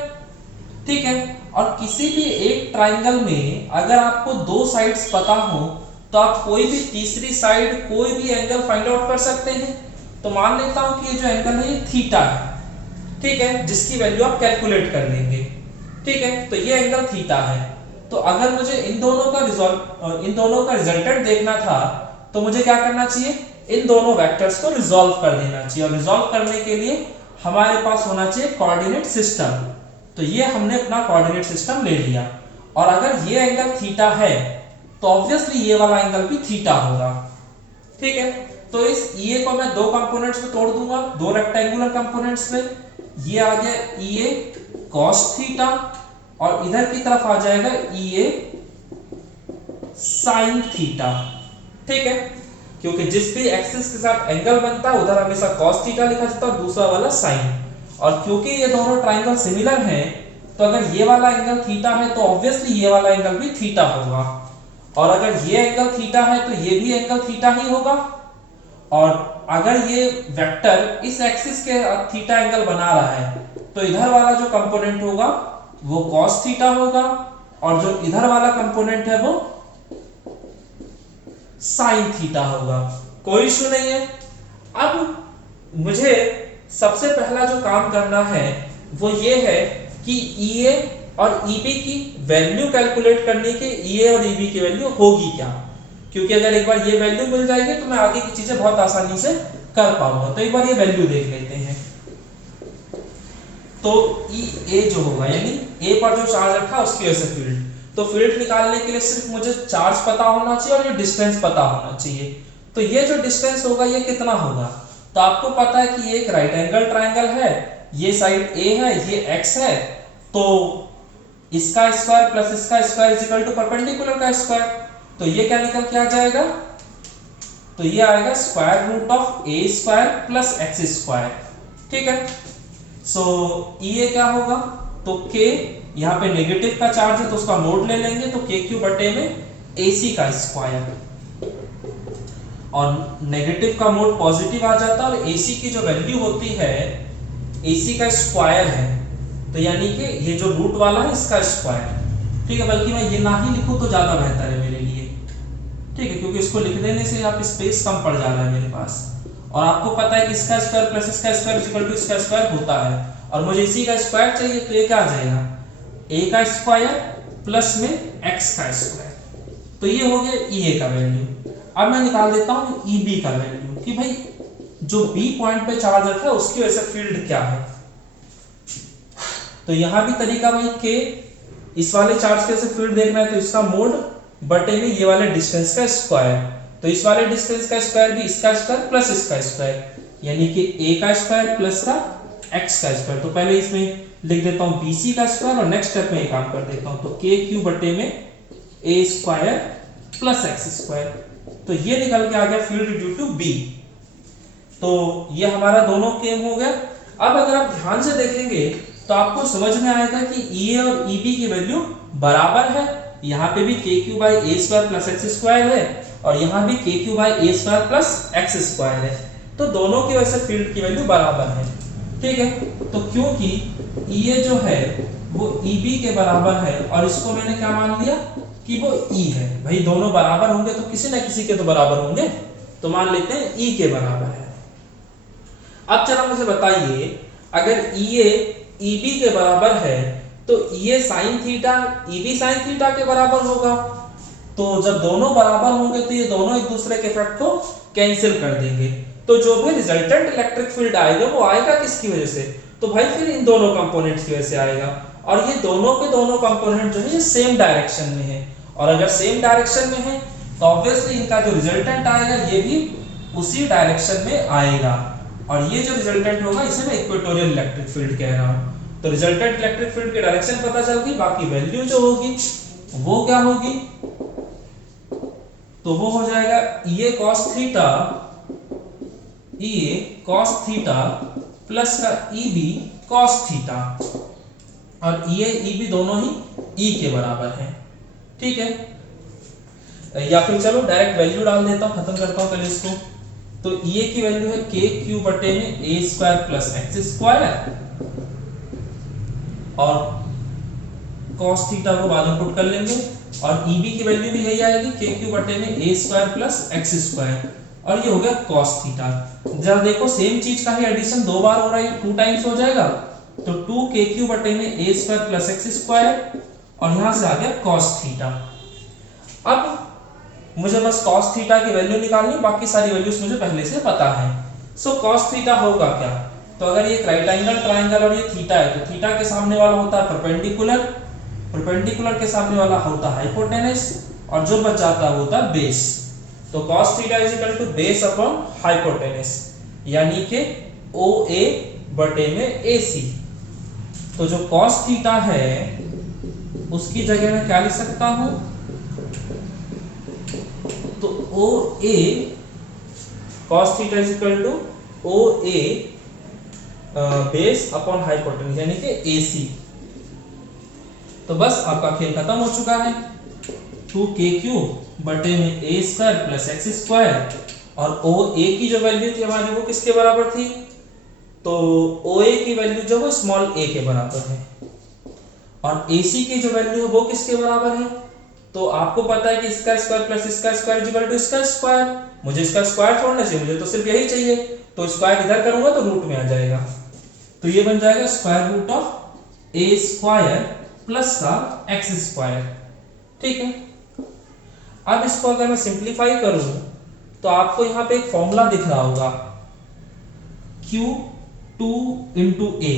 ठीक है, और किसी भी एक ट्राइंगल में अगर आपको दो साइड्स पता हो तो आप कोई भी तीसरी साइड कोई भी एंगल फाइंड आउट कर सकते हैं। तो मान लेता हूं कि ये जो एंगल है ये थीटा है, ठीक है, जिसकी वैल्यू आप कैलकुलेट कर लेंगे, ठीक है, तो ये एंगल थीटा है। तो अगर मुझे इन दोनों का रिजल्टेंट देखना था तो मुझे क्या करना चाहिए, इन दोनों वेक्टर्स को रिजॉल्व कर देना चाहिए, और रिजॉल्व करने के लिए हमारे पास होना चाहिए कोऑर्डिनेट सिस्टम। तो ये हमने अपना कोऑर्डिनेट सिस्टम ले लिया, और अगर ये एंगल थीटा है तो ऑब्वियसली ये वाला एंगल भी थीटा होगा, ठीक है। तो इस EA को मैं दो कंपोनेंट्स में तोड़ दूंगा, दो रेक्टेंगुलर कंपोनेंट्स में। ये आ गया EA cos थीटा और इधर की तरफ आ जाएगा EA sin थीटा, ठीक है, क्योंकि जिस भी एक्सिस के साथ एंगल बनता है उधर हमेशा cos थीटा लिखा जाता है, दूसरा वाला sin। और क्योंकि ये दोनों ट्राइंगल सिमिलर हैं तो अगर ये वाला एंगल थीटा है तो ऑब्वियसली ये वाला एंगल भी थीटा होगा, और अगर ये एंगल थीटा है तो ये भी एंगल थीटा ही होगा। और अगर ये वेक्टर इस एक्सिस के थीटा एंगल बना रहा है तो इधर वाला जो कंपोनेंट होगा वो cos थीटा होगा, और जो इधर वाला कंपोनेंट है वो sin थीटा होगा। कोई इशू नहीं है। अब मुझे सबसे पहला जो काम करना है वो ये है कि EA और EB की वैल्यू कैलकुलेट करने के EA और EB की वैल्यू होगी क्या, क्योंकि अगर एक बार ये वैल्यू मिल जाएगी तो मैं आगे की चीजें बहुत आसानी से कर पाऊंगा। तो एक बार ये वैल्यू देख लेते हैं। तो EA जो होगा यानी A पर जो चार्ज रखा उसकी वजह से फील्ड, तो फील्ड निकालने के लिए सिर्फ मुझे चार्ज पता होना चाहिए और ये डिस्टेंस पता होना चाहिए। तो ये जो डिस्टेंस होगा ये कितना होगा, तो आपको पता है कि ये एक राइट एंगल ट्राइंगल है, ये साइड A है, ये x है, तो इसका स्क्वायर प्लस इसका square is equal to perpendicular का स्क्वायर। तो ये क्या निकल के आ जाएगा, तो ये आएगा square root of a square plus x square, ठीक है। सो EA क्या होगा, तो k यहाँ पे नेगेटिव का चार्ज है तो उसका मोड ले लेंगे, तो k³ बटे में AC का स्क्वायर, और नेगेटिव का मोड पॉजिटिव आ जाता है, और AC की जो वैल्यू होती है AC का स्क्वायर है, तो यानी कि ये जो रूट वाला है इसका स्क्वायर, ठीक है। बल्कि मैं ये ना ही लिखूं तो ज्यादा बेहतर है मेरे लिए, ठीक है, क्योंकि इसको लिख देने से आप स्पेस कम पड़ जा रहा है मेरे पास, और आपको पता है कि इसका स्क्वायर प्लस इसका स्क्वायर इक्वल टू इसका स्क्वायर होता है, और मुझे इसी का स्क्वायर चाहिए, तो ये क्या आ जाएगा a का स्क्वायर प्लस में x का स्क्वायर। तो ये हो गया EA का वैल्यू। अब मैं निकाल देता हूं EB का वैल्यू कि भाई जो B पॉइंट पे चार्ज रखा है उसकी वजह से फील्ड क्या है। तो यहां भी तरीका भाई k, इस वाले चार्ज के से फील्ड देखना है तो इसका मोड बटे में ये वाले डिस्टेंस का स्क्वायर, तो इस वाले डिस्टेंस का स्क्वायर भी इसका स्क्वायर प्लस इसका स्क्वायर, यानी कि a का स्क्वायर प्लस का x का स्क्वायर। तो पहले इसमें लिख देता हूं BC का स्क्वायर और नेक्स्ट स्टेप में ये काम कर देता हूं, तो k³ बटे में a square plus x square. तो ये निकल के आ गया फील्ड ड्यू टू B। तो ये हमारा दोनों केम हो गया। अब अगर आप ध्यान से देखेंगे तो आपको समझ में आएगा कि EA और EB की वैल्यू बराबर है। यहाँ पे भी k³/a² प्लस x स्क्वायर है और यहाँ भी k³/a² प्लस x स्क्वायर है, तो दोनों की वजह से फील्ड की वैल्यू बराबर है, ठीक है। तो क्योंकि EA जो है वो EB के बराबर है और इसको मैंने क्या मान लिया कि वो E है, भाई दोनों बराबर होंगे तो किसी ना किसी के तो बराबर होंगे, तो मान लेते हैं E के बराबर है। अब चलो मुझे बताइए अगर EA EB के बराबर है तो EA sin theta EB sin theta के बराबर होगा, तो जब दोनों बराबर होंगे तो ये दोनों एक दूसरे के इफेक्ट को कैंसिल कर देंगे। तो जो भी रिजल्टेंट इलेक्ट्रिक फील्ड आएगा वो आएगा किसकी वजह से? तो भाई फिर इन दोनों कंपोनेंट्स की वजह से आएगा। और ये दोनों के दोनों कंपोनेंट जो है ये सेम डायरेक्शन में है, और अगर सेम डायरेक्शन में है तो ऑब्वियसली इनका जो रिजल्टेंट आएगा ये भी उसी डायरेक्शन में आएगा। और ये जो रिजल्टेंट होगा इसे मैं इक्वेटोरियल इलेक्ट्रिक फील्ड कह रहा हूँ। तो रिजल्टेंट इलेक्ट्रिक फील्ड की डायरेक्शन पता चल गई, बाकी वैल्यू जो होगी वो क्या होगी? तो वो हो जाएगा ये cos थीटा, ये cos थीटा प्लस का EB cos थीटा, और ये EB दोनों ही E के बराबर है। ठीक है, या फिर चलो डायरेक्ट वैल्यू डाल देता हूं, खत्म करता हूं पहले इसको। तो ये की वैल्यू है k क्यूब बटे में a square plus x square, और cos थीटा को बाद में पुट कर लेंगे, और EB की वैल्यू भी यही आएगी k क्यूब बटे में a square plus x square, और ये हो गया cos थीटा। जब देखो सेम चीज का ही एडिशन दो बार हो रहा है, 2 टाइम्स हो जाएगा, तो 2k क्यूब बटे में a square plus x square, और यहां से आ गया cos थीटा। अब मुझे बस cos थीटा की वैल्यू निकालनी, बाकी सारी वैल्यूज मुझे पहले से पता है। सो cos थीटा होगा क्या? तो अगर ये राइट एंगल ट्रायंगल और ये थीटा है, तो थीटा के सामने वाला होता है परपेंडिकुलर, परपेंडिकुलर के सामने वाला होता है हाइपोटेनस, और जो बच जाता है वो होता है बेस। तो cos theta is equal to base upon hypotenuse, यानी कि OA बटे में AC। तो जो cos थीटा है उसकी जगह मैं क्या लिख सकता हूं? तो OA cos theta is equal to OA base upon hypotenuse, यानी कि AC। तो बस आपका खेल खत्म हो चुका है। 2k क्यूब बटे में a square plus x square, और OA की जो वैल्यू थी हमारी वो किसके बराबर थी? तो OA की वैल्यू जो है स्मॉल a के बराबर है, और AC की जो वैल्यू है वो किसके बराबर है? तो आपको पता है कि इसका स्क्वायर प्लस इसका स्क्वायर इज इक्वल टू इसका स्क्वायर। मुझे इसका स्क्वायर छोड़ना चाहिए, मुझे तो सिर्फ यही चाहिए, तो स्क्वायर इधर करूंगा तो रूट में आ जाएगा, तो ये बन जाएगा square root of a square plus का x स्क्वायर। ठीक है, अब इसको अगर मैं सिंप्लीफाई करूं तो आपको यहां पे एक फॉर्मूला दिख रहा होगा Q2 into A,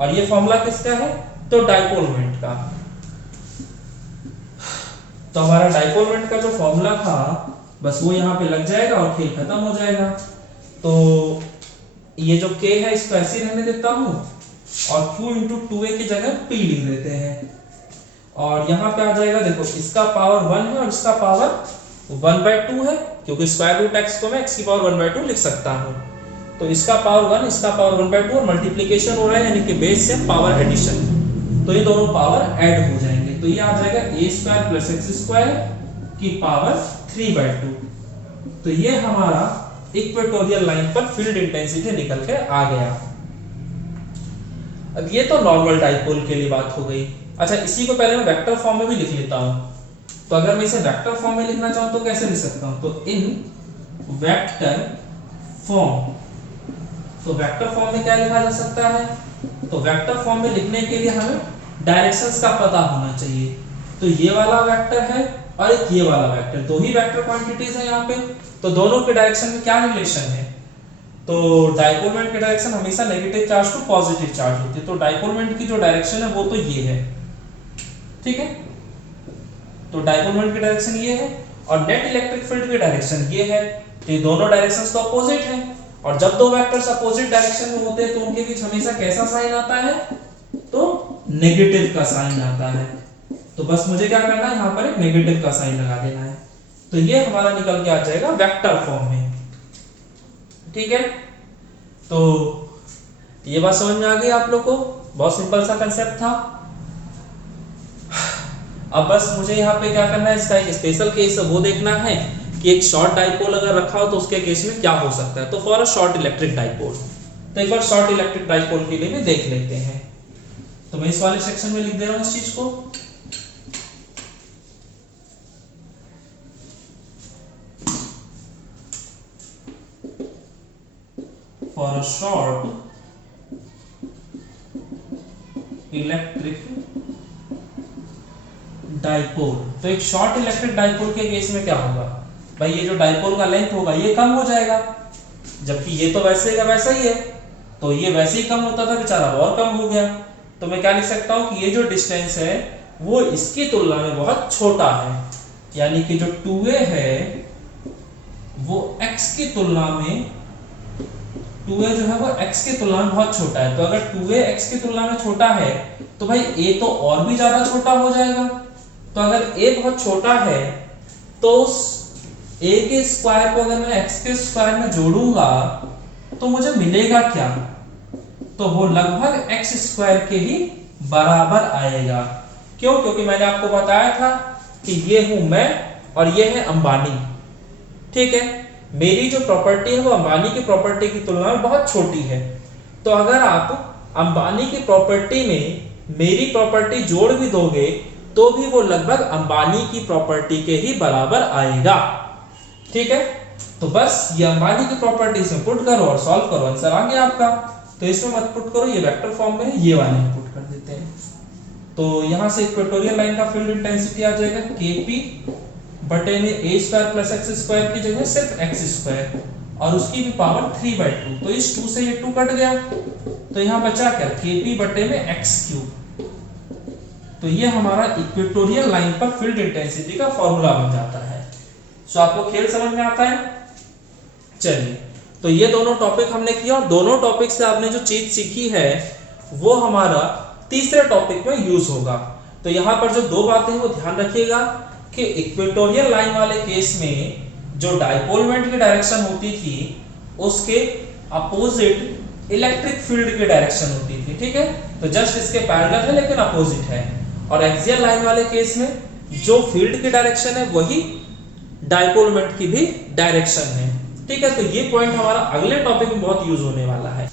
और ये फॉर्मूला किसका है? तो डाइपोल मोमेंट का। तो हमारा डाइपोल मोमेंट का जो फॉर्मूला था बस वो यहाँ पे लग जाएगा और खेल खत्म हो जाएगा। तो ये जो k है इसको ऐसे रहने देता हूँ, और Q into 2A की जगह P लिख देते हैं, और यहाँ पे आ जाएगा, देखो इसका पावर 1 है और इसका पावर 1/2 है, क्योंकि स्क्वायर रूट x को मैं x की पावर 1/2 लिख सकता हूँ। तो इसका पावर 1, इसका पावर 1/2, और मल्टीप्लिकेशन हो रहा है, यानी कि बेस से पावर एडिशन, तो ये दोनों पावर ऐड हो जाएंगे। तो ये आ जाएगा a square plus x square की पावर 3/2। तो ये हमारा इक्वेटोरियल लाइन पर फील्ड इंटेंसिटी निकल के आ गया। अब ये तो नॉर्मल डाइपोल के लिए बात हो गई। अच्छा, इसी को पहले मैं वेक्टर फॉर्म में भी लिख लेता हूं। तो अगर मैं इसे वेक्टर फॉर्म में लिखना चाहूं तो कैसे लिख सकता हूं? तो इन वेक्टर फॉर्म, तो वेक्टर फॉर्म में क्या लिखा जा सकता है? तो वेक्टर फॉर्म में लिखने के लिए हमें डायरेक्शंस का पता होना चाहिए। तो ये वाला वेक्टर है और एक ये वाला वेक्टर, दो ही वेक्टर क्वांटिटीज है यहाँ पे, तो दोनों के डायरेक्शन में क्या रिलेशन है? तो डाइपोल मोमेंट की डायरेक्शन हमेशा negative charge to positive charge होती है, तो डाइपोल मोमेंट की जो डायरेक्शन है वो तो ये है। ठीक है, तो डाइपोल मोमेंट की डायरेक्शन ये है, और नेट इलेक्ट्रिक फील्ड की डायरेक्शन ये है। तो ये दोनों डायरेक्शंस तो अपोजिट हैं, और जब दो वेक्टर्स अपोजिट डायरेक्शन में होते हैं तो उनके बीच हमेशा कैसा साइन आता है? तो नेगेटिव का साइन आता है। तो बस मुझे क्या करना है, यहाँ पर एक नेगेटिव का साइन लगा देना है। तो ये हमारा निकल के आ जाएगा वेक्टर फॉर्म में। ठीक है, तो ये बात समझ में आ गई आप लोग को? बहुत सिंपल सा कंसेप्ट था। अब बस मुझे यहाँ पे क्या करना है, इसका एक स्पेशल केस वो देखना है कि एक शॉर्ट डाइपोल अगर रखा हो तो उसके केस में क्या हो सकता है। तो for a short electric dipole, तो एक बार शॉर्ट इलेक्ट्रिक डाइपोल के लिए भी देख लेते हैं। तो मैं इस वाले सेक्शन में लिख दे रहा हूं इस चीज को। For a short electric dipole. तो एक शॉर्ट इलेक्ट्रिक डाइपोल के केस में क्या होगा भाई, ये जो डाइपोल का लेंथ होगा ये कम हो जाएगा, जबकि ये तो वैसे का वैसा ही है, तो ये वैसे ही कम होता था बेचारा और कम हो गया। तो मैं क्या लिख सकता हूँ कि ये जो डिस्टेंस है वो इसकी तुलना में बहुत छोटा है, यानी कि जो 2a है वो x की तुलना में 2a जो है वो x की तुलना में बहुत छोटा है। तो अगर 2a x की तुलना में छोटा है तो भाई a तो और भी ज्यादा छोटा हो जाएगा। तो अगर a बहुत छोटा है तो a के स्क्वायर को अगर मैं x के स्क्वायर में जोड़ूंगा तो मुझे मिलेगा क्या, तो वो लगभग x स्क्वायर के ही बराबर आएगा। क्यों? क्योंकि मैंने आपको बताया था कि ये हूं मैं और ये है अंबानी, ठीक है। मेरी जो प्रॉपर्टी है वो अंबानी की प्रॉपर्टी की तुलना में बहुत छोटी है। तो अगर आप अंबानी की प्रॉपर्टी में मेरी प्रॉपर्टी जोड़ भी दोगे तो भी वो लगभग अंबानी की प्रॉपर्टी के ही बराबर आएगा, ठीक है। तो बस ये अंबानी की प्रॉपर्टी से पुट करो और सॉल्व करो, आंसर आ गया आपका। तो इसमें मत पुट करो, ये वेक्टर फॉर्म में है, ये वाले में पुट कर देते हैं। तो यहां से इक्वेटोरियल लाइन का फील्ड इंटेंसिटी आ जाएगा kp बटे में a square plus x square की जगह सिर्फ x स्क्वायर और उसकी भी पावर 3/2। तो इस 2 से ये 2 कट गया, तो यहां बचा क्या, kp बटे में x क्यूब। तो ये हमारा इक्वेटोरियल लाइन पर फील्ड इंटेंसिटी का फॉर्मूला बन जाता है। सो आपको खेल समझ में आता है? चलिए, तो ये दोनों टॉपिक हमने किया और दोनों टॉपिक से आपने जो चीज सीखी है वो हमारा तीसरे टॉपिक में यूज होगा। तो यहाँ पर जो दो बातें हैं वो ध्यान रखिएगा कि इक्वेटोरियल लाइन वाले केस में जो डाइपोल मोमेंट की डायरेक्शन होती थी उसके अपोजिट इलेक्ट्रिक फील्ड की डायरेक्शन होती थी, ठीक है। तो जस्ट इसके पैरेलल है लेकिन अपोजिट है। और एक्सियल लाइन वाले केस में जो फील्ड की डायरेक्शन है वही डाइपोल मोमेंट की भी डायरेक्शन है, ठीक है। तो ये पॉइंट हमारा अगले टॉपिक में बहुत यूज होने वाला है।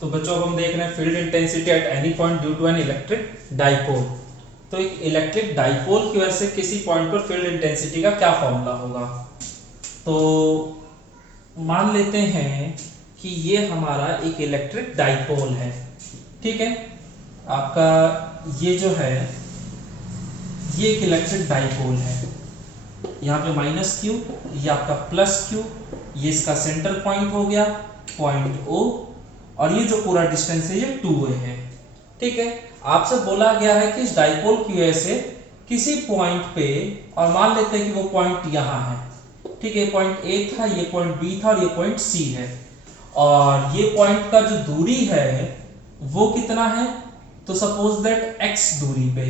तो बच्चों अब हम देख रहे हैं field intensity at any point due to an electric dipole. तो एक इलेक्ट्रिक डाइपोल की वजह से किसी पॉइंट पर फील्ड इंटेंसिटी का क्या फॉर्मूला होगा। तो मान लेते हैं कि ये हमारा एक इलेक्ट्रिक डाइपोल है, ठीक है। आपका ये जो है ये एक इलेक्ट्रिक डाइपोल है, यहाँ पे माइनस क्यू, ये आपका प्लस क्यू, ये इसका सेंटर पॉइंट हो गया पॉइंट O और ये जो पूरा डिस्टेंस है ये 2a है, ठीक है। आपसे बोला गया है कि इस डाइपोल की वजह से किसी पॉइंट पे, और मान लेते हैं कि वो पॉइंट यहाँ है, ठीक है, पॉइंट A था, ये पॉइंट B था और ये पॉइंट C है, और ये पॉइंट का जो दूरी है वो कितना है, तो सपोज दैट x दूरी पे,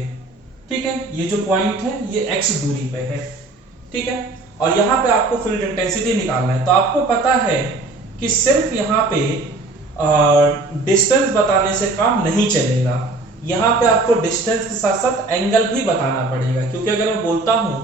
ठीक है। ये जो पॉइंट है ये x दूरी पे है, ठीक है। और यहाँ पे आपको फील्ड इंटेंसिटी निकालना है। तो आपको पता है कि सिर्फ यहाँ पे डिस्टेंस बताने से काम नहीं चलेगा, यहाँ पे आपको डिस्टेंस के साथ साथ एंगल भी बताना पड़ेगा। क्योंकि अगर मैं बोलता हूँ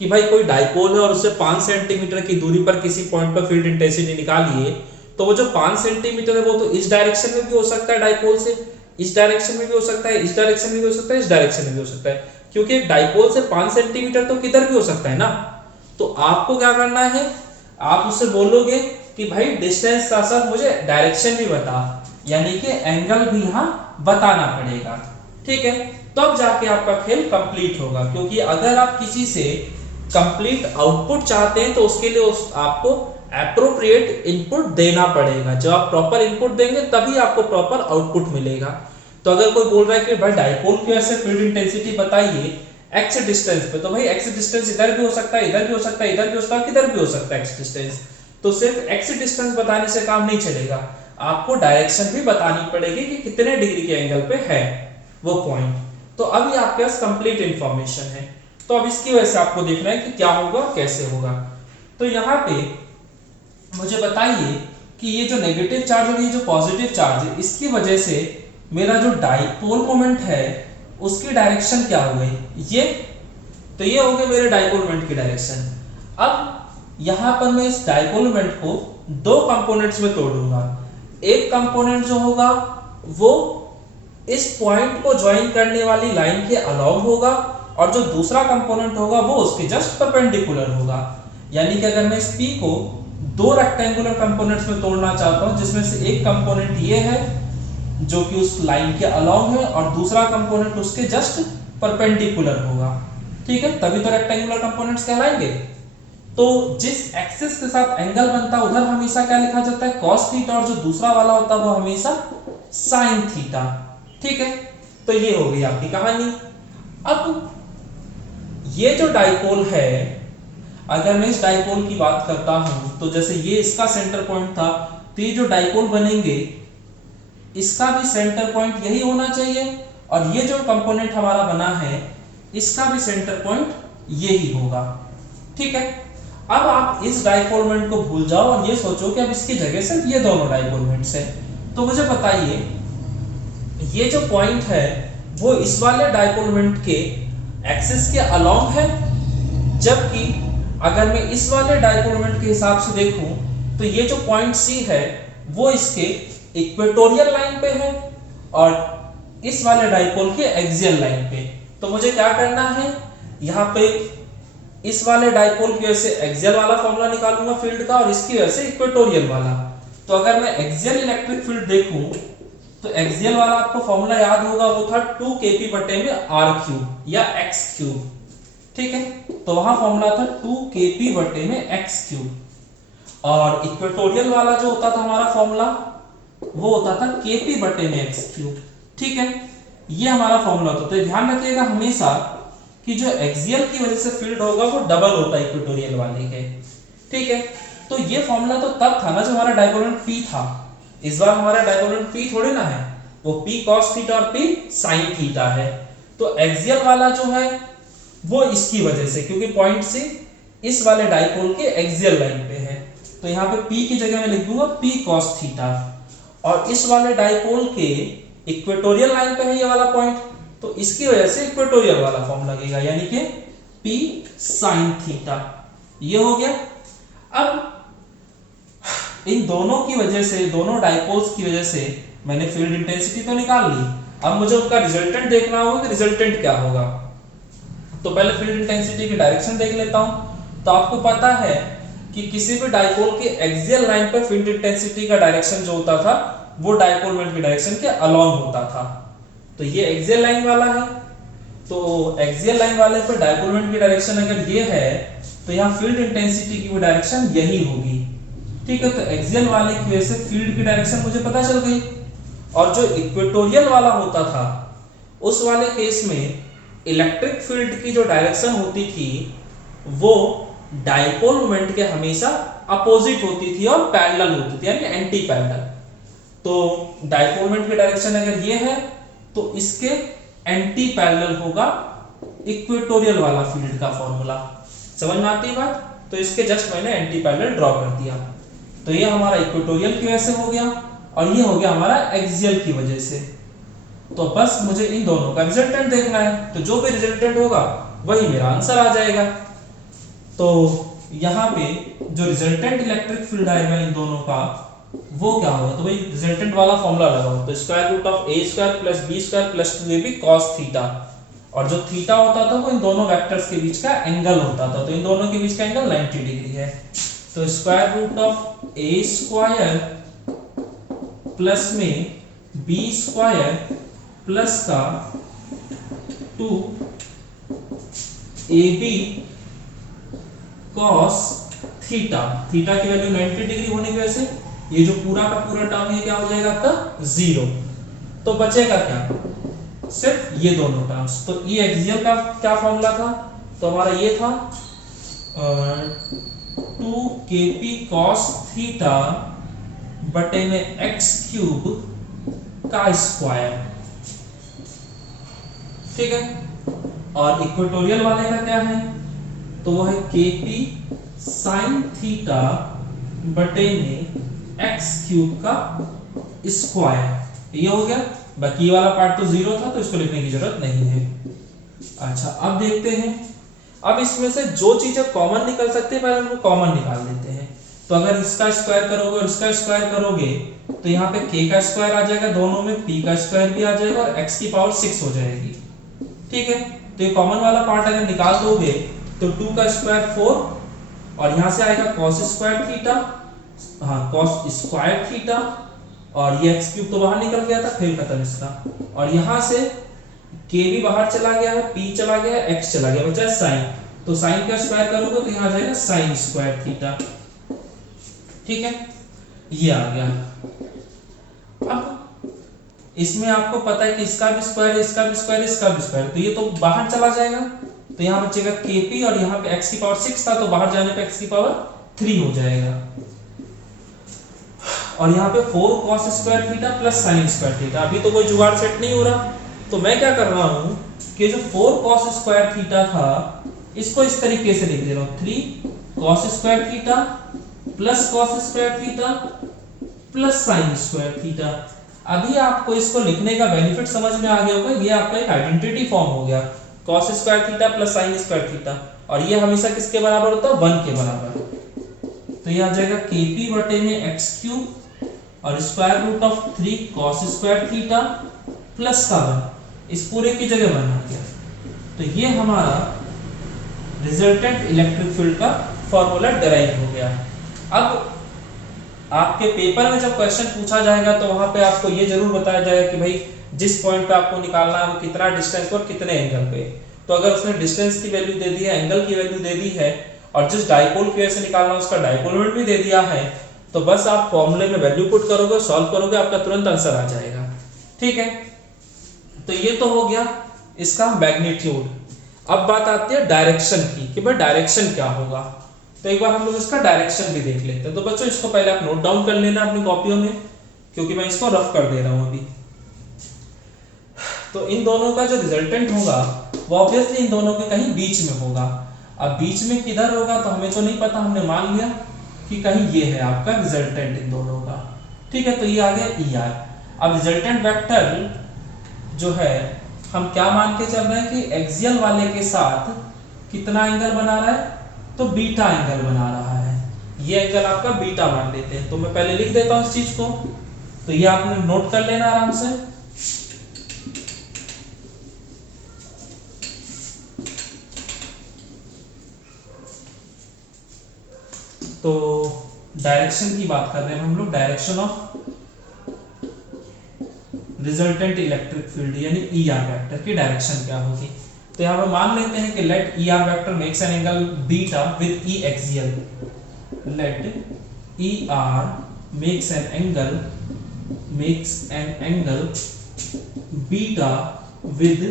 कि भाई कोई डाइपोल है और उससे 5 सेंटीमीटर की दूरी पर किसी पॉइंट पर फील्ड इंटेंसिटी निकालिए, तो वो जो 5 सेंटीमीटर है वो तो इस डायरेक्शन में भी हो सकता है डाइपोल से, इस डायरेक्शन में भी हो सकता है, इस डायरेक्शन में भी हो सकता है, इस डायरेक्शन में भी हो सकता है। क्योंकि एक डाइपोल से 5 सेंटीमीटर तो किधर भी हो सकता है ना। तो आपको क्या करना है, आप उससे बोलोगे कि भाई डिस्टेंस का साथ मुझे डायरेक्शन भी बता, यानी कि एंगल भी यहाँ बताना पड़ेगा, ठीक है। तब जाके आपका खेल कंप्लीट होगा। क्योंकि अगर आप किसी से कंप्लीट आउटपुट चाहते हैं तो उसके लिए आपको एप्रोप्रिएट इनपुट देना पड़ेगा। जब आप प्रॉपर इनपुट देंगे तभी आपको प्रॉपर आउटपुट मिलेगा। तो अगर कोई बोल रहा है कि भाई डाइपोल की वजह से फील्ड इंटेंसिटी बताइए x डिस्टेंस पे, तो भाई x डिस्टेंस इधर भी हो सकता है, इधर भी हो सकता है, इधर भी हो सकता है, किधर भी हो सकता है x डिस्टेंस। तो सिर्फ x डिस्टेंस बताने से काम नहीं चलेगा, आपको डायरेक्शन भी बतानी पड़ेगी कि कितने डिग्री के एंगल पे है वो पॉइंट। तो अभी आपके पास कंप्लीट इंफॉर्मेशन है। तो अब इसकी वजह से आपको देखना है कि क्या होगा, कैसे होगा। तो यहाँ पे मुझे बताइए कि ये जो नेगेटिव चार्ज और ये जो पॉजिटिव चार्ज है, इसकी वजह से मेरा जो डाइपोल मोमेंट है उसकी डायरेक्शन क्या हो गई, ये तो ये हो गई मेरे डाइपोल मोमेंट की डायरेक्शन। अब यहां पर मैं इस डाइपोल मोमेंट को दो कंपोनेंट्स में तोड़ूंगा। एक कंपोनेंट जो होगा वो इस पॉइंट को ज्वाइन करने वाली लाइन के अलोंग होगा और जो दूसरा कंपोनेंट होगा वो उसके जस्ट परपेंडिकुलर होगा। यानी कि अगर मैं इस P को दो रेक्टेंगुलर कंपोनेंट्स में तोड़ना चाहता हूं, जिसमें से एक कंपोनेंट ये है जो कि उस लाइन के अलोंग है और दूसरा कंपोनेंट उसके जस्ट परपेंडिकुलर होगा, ठीक है, तभी तो रेक्टेंगुलर कंपोनेंट्स कहलाएंगे। तो जिस एक्सिस के साथ एंगल बनता है उधर हमेशा क्या लिखा जाता है, cos थीटा, और जो दूसरा वाला होता है वो हमेशा sin थीटा, ठीक है। तो ये हो गई आपकी कहानी। अब ये जो डाइपोल है, अगर मैं इस डाइपोल की बात करता हूं तो जैसे ये इसका सेंटर पॉइंट था, तो ये जो डाइपोल बनेंगे इसका भी सेंटर पॉइंट यही होना चाहिए, और ये जो कंपोनेंट हमारा बना है इसका भी सेंटर पॉइंट यही होगा, ठीक है। अब आप इस डाइपोल मोमेंट को भूल जाओ और ये सोचो कि अब इसकी जगह सिर्फ ये दोनों डाइपोल मोमेंट्स हैं। तो मुझे बताइए ये जो पॉइंट है वो इस वाले डाइपोल मोमेंट के एक्सिस के अलोंग है, जबकि अगर मैं इस वाले डाइपोल मोमेंट के हिसाब से देखूं तो ये जो पॉइंट सी है वो इसके इक्वेटोरियल लाइन पे है और इस वाले डाइपोल के एक्सियल लाइन पे। तो मुझे क्या करना है, यहाँ पे इस वाले डाइपोल की वजह से एक्सियल वाला फॉर्मूला निकालूंगा फील्ड का और इसकी वजह से इक्वेटोरियल वाला। तो अगर मैं एक्सियल इलेक्ट्रिक फील्ड देखूं तो एक्सियल वाला आपको फॉर्मूला याद होगा, वो था 2kp बटे में r क्यूब या x क्यूब, ठीक है। तो वहां फॉर्मूला था 2kp बटे में x क्यूब, और इक्वेटोरियल वाला जो होता था हमारा फॉर्मूला वो होता था kp बटे में x क्यूब, ठीक है। ये हमारा फॉर्मूला होता है। तो ध्यान रखिएगा हमेशा कि जो एक्सियल की वजह से फील्ड होगा वो डबल होता है इक्वेटोरियल वाले के, ठीक है। तो ये फॉर्मूला तो तब था ना जब हमारा डाइपोल मोमेंट p था, इस बार हमारा डाइपोल मोमेंट p थोड़े ना है, वो p cos थीटा और p sin थीटा है। तो एक्सियल वाला जो है वो इसकी वजह से, क्योंकि पॉइंट से इस वाले डाइपोल के एक्सियल लाइन पे है, तो यहाँ पे p की जगह मैं लिख दूंगा p cos थीटा, और इस वाले डाइपोल के इक्वेटोरियल लाइन पे है ये वाला पॉइंट, तो इसकी वजह से इक्वेटोरियल वाला फॉर्म लगेगा, यानी कि p sin थीटा। ये हो गया। अब इन दोनों की वजह से, दोनों डाइपोल्स की वजह से मैंने फील्ड इंटेंसिटी तो निकाल ली। अब मुझे उनका रिजल्टेंट देखना होगा कि रिजल्टेंट क्या होगा। तो पहले फील्ड इंटेंसिटी की डायरेक्शन देख लेता हूं। तो आपको पता है कि किसी भी डाइपोल के एक्सियल लाइन पर फील्ड इंटेंसिटी का डायरेक्शन जो होता था वो डाइपोल मोमेंट की डायरेक्शन के अलोंग होता था। तो ये एक्सियल लाइन वाला है, तो एक्सियल लाइन वाले पर डाइपोल मोमेंट की डायरेक्शन अगर ये है तो यहाँ फील्ड इंटेंसिटी की वो डायरेक्शन यही होगी, ठीक है। तो एक्सियल वाले की वजह से फील्ड की डायरेक्शन मुझे पता चल गई। और जो इक्वेटोरियल वाला होता था उस वाले केस में इलेक्ट्रिक फील्ड की जो डायरेक्शन होती थी वो डाइपोल मोमेंट के हमेशा अपोजिट होती थी और पैरेलल होती थी, यानी एंटी पैरेलल। तो डाइपोल मोमेंट की डायरेक्शन अगर ये है तो इसके एंटी पैरेलल होगा इक्वेटोरियल वाला फील्ड का फॉर्मूला। समझ में आती है बात? तो इसके जस्ट मैंने एंटी पैरेलल ड्रॉ कर दिया। तो ये हमारा इक्वेटोरियल की वजह से हो गया और ये हो गया हमारा एक्सियल की वजह से। तो बस मुझे इन दोनों का रिजल्टेंट देखना है, तो जो भी रिजल्टेंट होगा वही मेरा आंसर आ जाएगा। तो यहाँ पे जो रिजल्टेंट इलेक्ट्रिक फील्ड आएगा इन दोनों का वो क्या होगा, तो भाई रिजल्टेंट वाला फॉर्मूला लगाओ। तो square root of a square plus b square plus 2ab cos theta, और जो थीटा होता था वो इन दोनों वेक्टर्स के बीच का एंगल होता था। तो इन दोनों के बीच का एंगल 90 डिग्री है। तो square root of a square plus में b स्क्वायर प्लस का 2ab cos थीटा, थीटा की वैल्यू 90 डिग्री होने की वजह से ये जो पूरा का पूरा टर्म है क्या हो जाएगा आपका 0। तो बचेगा क्या, सिर्फ ये दोनों टर्म्स। तो ये एक्सियल का क्या फॉर्मूला था, तो हमारा ये था 2kp cos थीटा बटे में x क्यूब का स्क्वायर, ठीक है। और इक्वेटोरियल वाले का क्या है, तो वो है kp sin थीटा बटे में x क्यूब का स्क्वायर। ये हो गया। बाकी वाला पार्ट तो 0 था तो इसको लिखने की जरूरत नहीं है। अच्छा, अब देखते हैं। अब इसमें से जो चीजें कॉमन निकल सकती है पहले उनको कॉमन निकाल देते हैं। तो अगर इसका स्क्वायर करोगे और इसका स्क्वायर करोगे तो यहाँ पे k का स्क्वायर आ जाएगा, दोनों में p का स्क्वायर भी आ जाएगा और x की पावर 6 हो जाएगी, ठीक है। तो ये कॉमन वाला पार्ट अगर निकाल दोगे तो 2 का स्क्वायर 4 और यहाँ से आएगा cos स्क्वायर थीटा, हाँ cos स्क्वायर थीटा, और ये x क्यूब तो बाहर निकल गया था, फिर खत्म इसका। और यहाँ से के भी बाहर चला गया है, पी चला गया है, एक्स चला गया, बचा साइन। तो साइन का स्क्वायर करोगे तो यहाँ आ जाएगा साइन स्क्वायर थीटा। ठीक है, ये आ गया। अब इसमें आपको पता है कि इसका भी स्क्वायर, इसका भी स्क्वायर, इसका भी स्क्वायर, तो ये तो बाहर चला जाएगा, तो यहाँ बचेगा kp और यहाँ पे x की पावर 6 था, तो बाहर जाने पे x की पावर 3 हो जाएगा। और यहाँ पे 4 cos square theta plus sine square theta. अभी तो कोई जुगाड़ सेट नहीं हो रहा, तो मैं क्या कर रहा हूँ कि जो 4 cos स्क्वायर थीटा था इसको इस तरीके से लिख दे रहा हूँ, 3 cos square theta plus cos square theta plus sine square theta. अभी आपको इसको लिखने का बेनिफिट समझ में आ गया होगा, ये आपका एक आइडेंटिटी फॉर्म हो गया, cos square theta plus sine square theta, और ये हमेशा किसके बराबर होता है, 1 के बराबर। तो ये आ जाएगा kp बटे में x क्यूब और square root of 3 cos square theta plus का 1, इस पूरे की जगह 1 आ गया। तो ये हमारा रिजल्टेंट इलेक्ट्रिक फील्ड का फॉर्मूला डिराइव हो गया। अब आपके पेपर में जब क्वेश्चन पूछा जाएगा तो वहां पे आपको ये जरूर बताया जाएगा कि भाई जिस पॉइंट पे आपको निकालना है वो कितना डिस्टेंस और कितने एंगल पे। तो अगर उसने डिस्टेंस की वैल्यू दे दी है, एंगल की वैल्यू दे दी है, और जिस डाइपोल की वजह से निकालना है उसका डाइपोल मोमेंट भी दे दिया है, तो बस आप फॉर्मूले में वैल्यू पुट करोगे, सॉल्व करोगे, आपका तुरंत आंसर आ जाएगा। ठीक है, तो ये तो हो गया इसका मैग्नीट्यूड। अब बात आती है डायरेक्शन की कि भाई डायरेक्शन क्या होगा। तो एक बार हम लोग इसका डायरेक्शन भी देख लेते हैं। तो बच्चों इसको पहले आप नोट डाउन कर लेना अपनी कॉपियों में, क्योंकि मैं इसको रफ कर दे रहा हूं अभी। तो इन दोनों का जो रिजल्टेंट होगा वो ऑब्वियसली इन दोनों के कहीं बीच में होगा। अब बीच में किधर होगा तो हमें तो नहीं पता, हमने मान लिया कि कहीं ये है आपका रिजल्टेंट इन दोनों का। ठीक है, तो ये आ गया ER। अब रिजल्टेंट वेक्टर जो है हम क्या मान के चल रहे हैं कि एक्सियल वाले के साथ कितना एंगल बना रहा है, तो बीटा एंगल बना रहा है। ये एंगल आपका बीटा मान लेते हैं। तो मैं पहले लिख देता हूं इस चीज को, तो ये आपने नोट कर लेना आराम से। तो डायरेक्शन की बात कर रहे हैं हम लोग, direction of resultant electric field यानी ER वेक्टर की डायरेक्शन क्या होगी। तो यहाँ पे मान लेते हैं कि let ER vector makes an angle beta with E axial. Let ER makes an angle beta with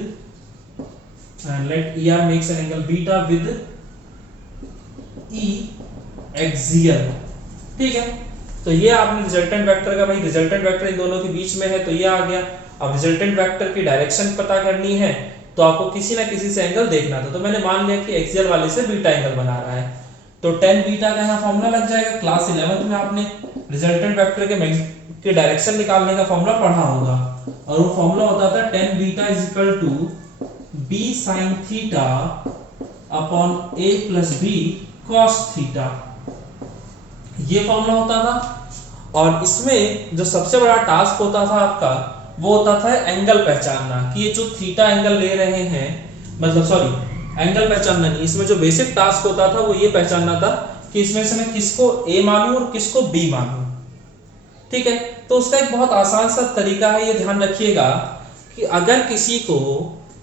let ER makes an angle beta with E axial. ठीक है, तो ये आपने रिजल्टेंट वेक्टर का, भाई रिजल्टेंट वेक्टर इन दोनों के बीच में है तो ये आ गया। अब रिजल्टेंट वेक्टर की डायरेक्शन पता करनी है तो आपको किसी ना किसी से एंगल देखना था। तो मैंने मान लिया कि एक्सियल वाले से बीटा एंगल बना रहा है, तो tan बीटा का यहाँ फॉर्मूला लग जाएगा। क्लास 11th में आपने रिजल्टेंट वेक्टर के डायरेक्शन निकालने का फॉर्मूला पढ़ा होगा, और वो फॉर्मूला होता था tan beta is equal to b sin theta upon a plus b cos theta, ये फॉर्मूला होता था। और इसमें जो सबसे बड़ा टास्क होता था आपका वो होता था एंगल पहचानना कि ये जो थीटा एंगल ले रहे हैं, मतलब सॉरी एंगल पहचानना नहीं, इसमें जो बेसिक टास्क होता था वो ये पहचानना था कि इसमें से मैं किसको A मानूं और किसको B मानूं। ठीक है, तो उसका एक बहुत आसान सा तरीका है, ये ध्यान रखिएगा कि अगर किसी को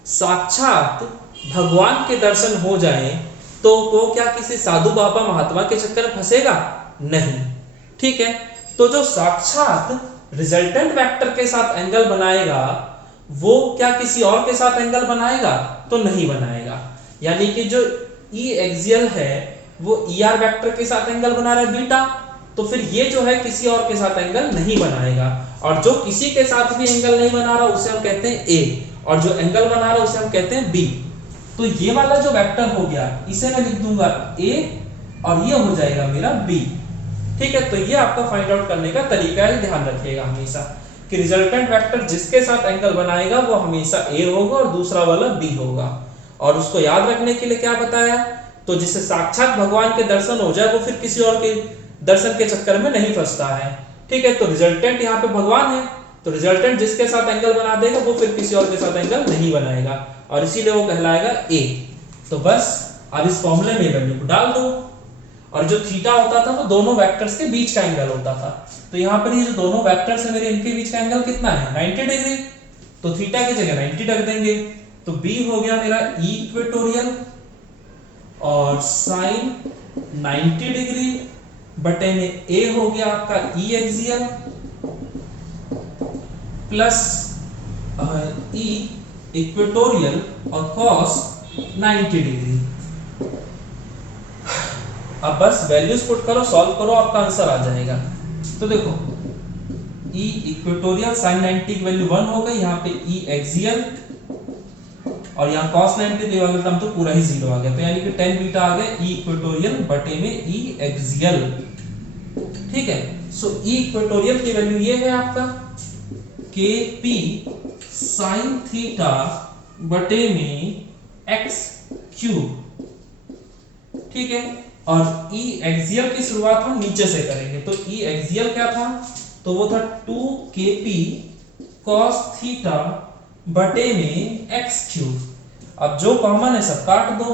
साक्षात भगवान के दर्शन हो जाए तो वो क्या किसी साधु बाबा महात्मा के चक्कर में फंसेगा? नहीं। ठीक है, तो जो साक्षात रिजल्टेंट वेक्टर के साथ एंगल बनाएगा वो क्या किसी और के साथ एंगल बनाएगा? तो नहीं बनाएगा। यानी कि जो E एक्सियल है वो ER वेक्टर के साथ एंगल बना रहा है बीटा, तो फिर ये जो है किसी और के साथ एंगल नहीं बनाएगा। और जो किसी के साथ भी एंगल नहीं बना रहा उसे हम कहते हैं A, और जो एंगल बना रहा है उसे हम कहते हैं B। तो ये वाला जो वेक्टर हो गया इसे मैं लिख दूंगा A और ये हो जाएगा मेरा B। ठीक है, तो ये आपका फाइंड आउट करने का तरीका है, ध्यान रखिएगा हमेशा कि रिजल्टेंट वेक्टर जिसके साथ एंगल बनाएगा वो हमेशा A होगा और दूसरा वाला B होगा। और उसको याद रखने के लिए क्या बताया, तो जिससे साक्षात भगवान के दर्शन हो जाए वो फिर किसी और के दर्शन के चक्कर में नहीं फंसता है। ठीक है, तो रिजल्टेंट यहाँ पे भगवान है, तो रिजल्टेंट जिसके साथ एंगल बना देगा वो फिर किसी और के साथ एंगल नहीं बनाएगा, और इसीलिए वो कहलाएगा A। तो बस अब इस फॉर्मूले में वैल्यू को डाल दो, और जो थीटा होता था वो दोनों वेक्टर्स के बीच का एंगल होता था। तो यहाँ पर ये जो दोनों वेक्टर्स है मेरे, इनके बीच का एंगल कितना है? 90 डिग्री। तो थीटा की जगह 90 रख देंगे, तो बी हो गया मेरा ई इक्वेटोरियल और साइन 90 डिग्री बटे में ए हो गया आपका ई एक्सियल प्लस ई इक्वेटोरियल और कॉस 90 डिग्री। अब बस वैल्यूज पुट करो, सॉल्व करो, आपका आंसर आ जाएगा। तो देखो ई इक्वेटोरियल साइन 90 की वैल्यू 1 हो गई, यहाँ पे ई एक्सियल और यहाँ cos 90 वाला टर्म तो पूरा ही 0 आ गया, तो यानी कि tan बीटा आ गया ई इक्वेटोरियल बटे में ई एक्सियल। ठीक है, सो ई इक्वेटोरियल की वैल्यू ये है आपका kp sin थीटा बटे में x क्यूब। ठीक है, और ई एक्सियल की शुरुआत हम नीचे से करेंगे, तो ई एक्सियल क्या था, तो वो था 2kp cos थीटा बटे में x क्यूब। अब जो कॉमन है सब काट दो,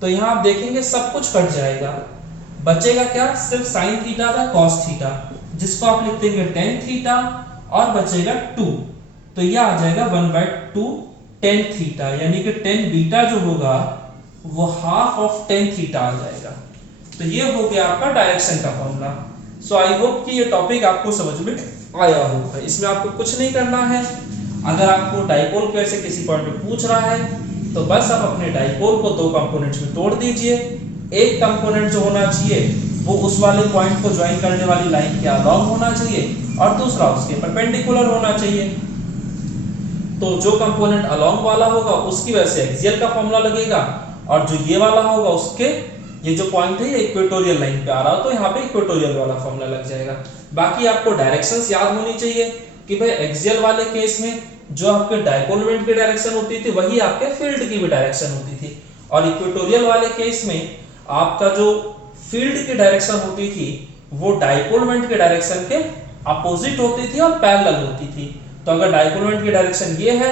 तो यहां आप देखेंगे सब कुछ कट जाएगा, बचेगा क्या, सिर्फ साइन थीटा था cos थीटा, जिसको आप लिख देंगे tan थीटा और बचेगा 2, तो यह आ जाएगा 1/2 tan थीटा, यानी कि tan बीटा जो होगा वो हाफ ऑफ tan थीटा आ जाएगा। तो ये हो गया आपका डायरेक्शन का फॉर्मूला। सो आई होप कि ये टॉपिक आपको समझ में आया होगा। इसमें आपको कुछ नहीं करना है, अगर आपको डाइपोल के वैसे किसी पॉइंट पे पूछ रहा है तो बस आप अपने डाइपोल को दो कंपोनेंट्स में तोड़ दीजिए। एक कंपोनेंट जो होना चाहिए वो उस वाले पॉइंट को ज्वाइन करने वाली लाइन के अलोंग होना चाहिए और दूसरा उसके परपेंडिकुलर होना चाहिए। तो जो कंपोनेंट अलोंग वाला होगा उसकी वजह से एक्सियल का फॉर्मूला लगेगा, और जो ये वाला होगा उसके, ये जो पॉइंट है ये इक्वेटोरियल लाइन पे आ रहा हो तो यहाँ पे इक्वेटोरियल वाला फॉर्मूला लग जाएगा। बाकी आपको डायरेक्शंस याद होनी चाहिए कि भाई एक्सियल वाले केस में जो आपके डाइपोल मोमेंट की डायरेक्शन होती थी वही आपके फील्ड की भी डायरेक्शन होती थी, और इक्वेटोरियल वाले केस में आपका जो फील्ड की डायरेक्शन होती थी वो डाइपोल मोमेंट के डायरेक्शन के अपोजिट होती थी और पैरेलल होती थी। तो अगर डाइपोल मोमेंट की डायरेक्शन ये है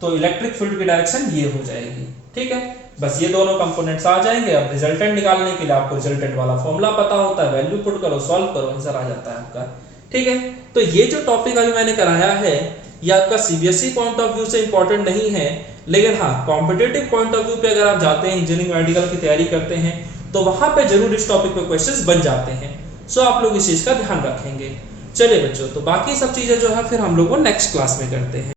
तो इलेक्ट्रिक फील्ड की डायरेक्शन ये हो जाएगी। ठीक है, बस ये दोनों कंपोनेंट्स आ जाएंगे। अब रिजल्टेंट निकालने के लिए आपको रिजल्टेंट वाला फॉर्मूला पता होता है, वैल्यू पुट करो, सॉल्व करो, आंसर आ जाता है आपका। ठीक है, तो ये जो टॉपिक अभी मैंने कराया है ये आपका सीबीएसई पॉइंट ऑफ व्यू से इंपॉर्टेंट नहीं है, लेकिन हाँ कॉम्पिटिटिव पॉइंट ऑफ व्यू पे अगर आप जाते हैं, इंजीनियरिंग मेडिकल की तैयारी करते हैं, तो वहां पे जरूर इस टॉपिक पे क्वेश्चंस बन जाते हैं। सो आप लोग इस चीज का ध्यान रखेंगे। चलिए बच्चों, तो बाकी सब चीजें जो है फिर हम लोग वो नेक्स्ट क्लास में करते हैं।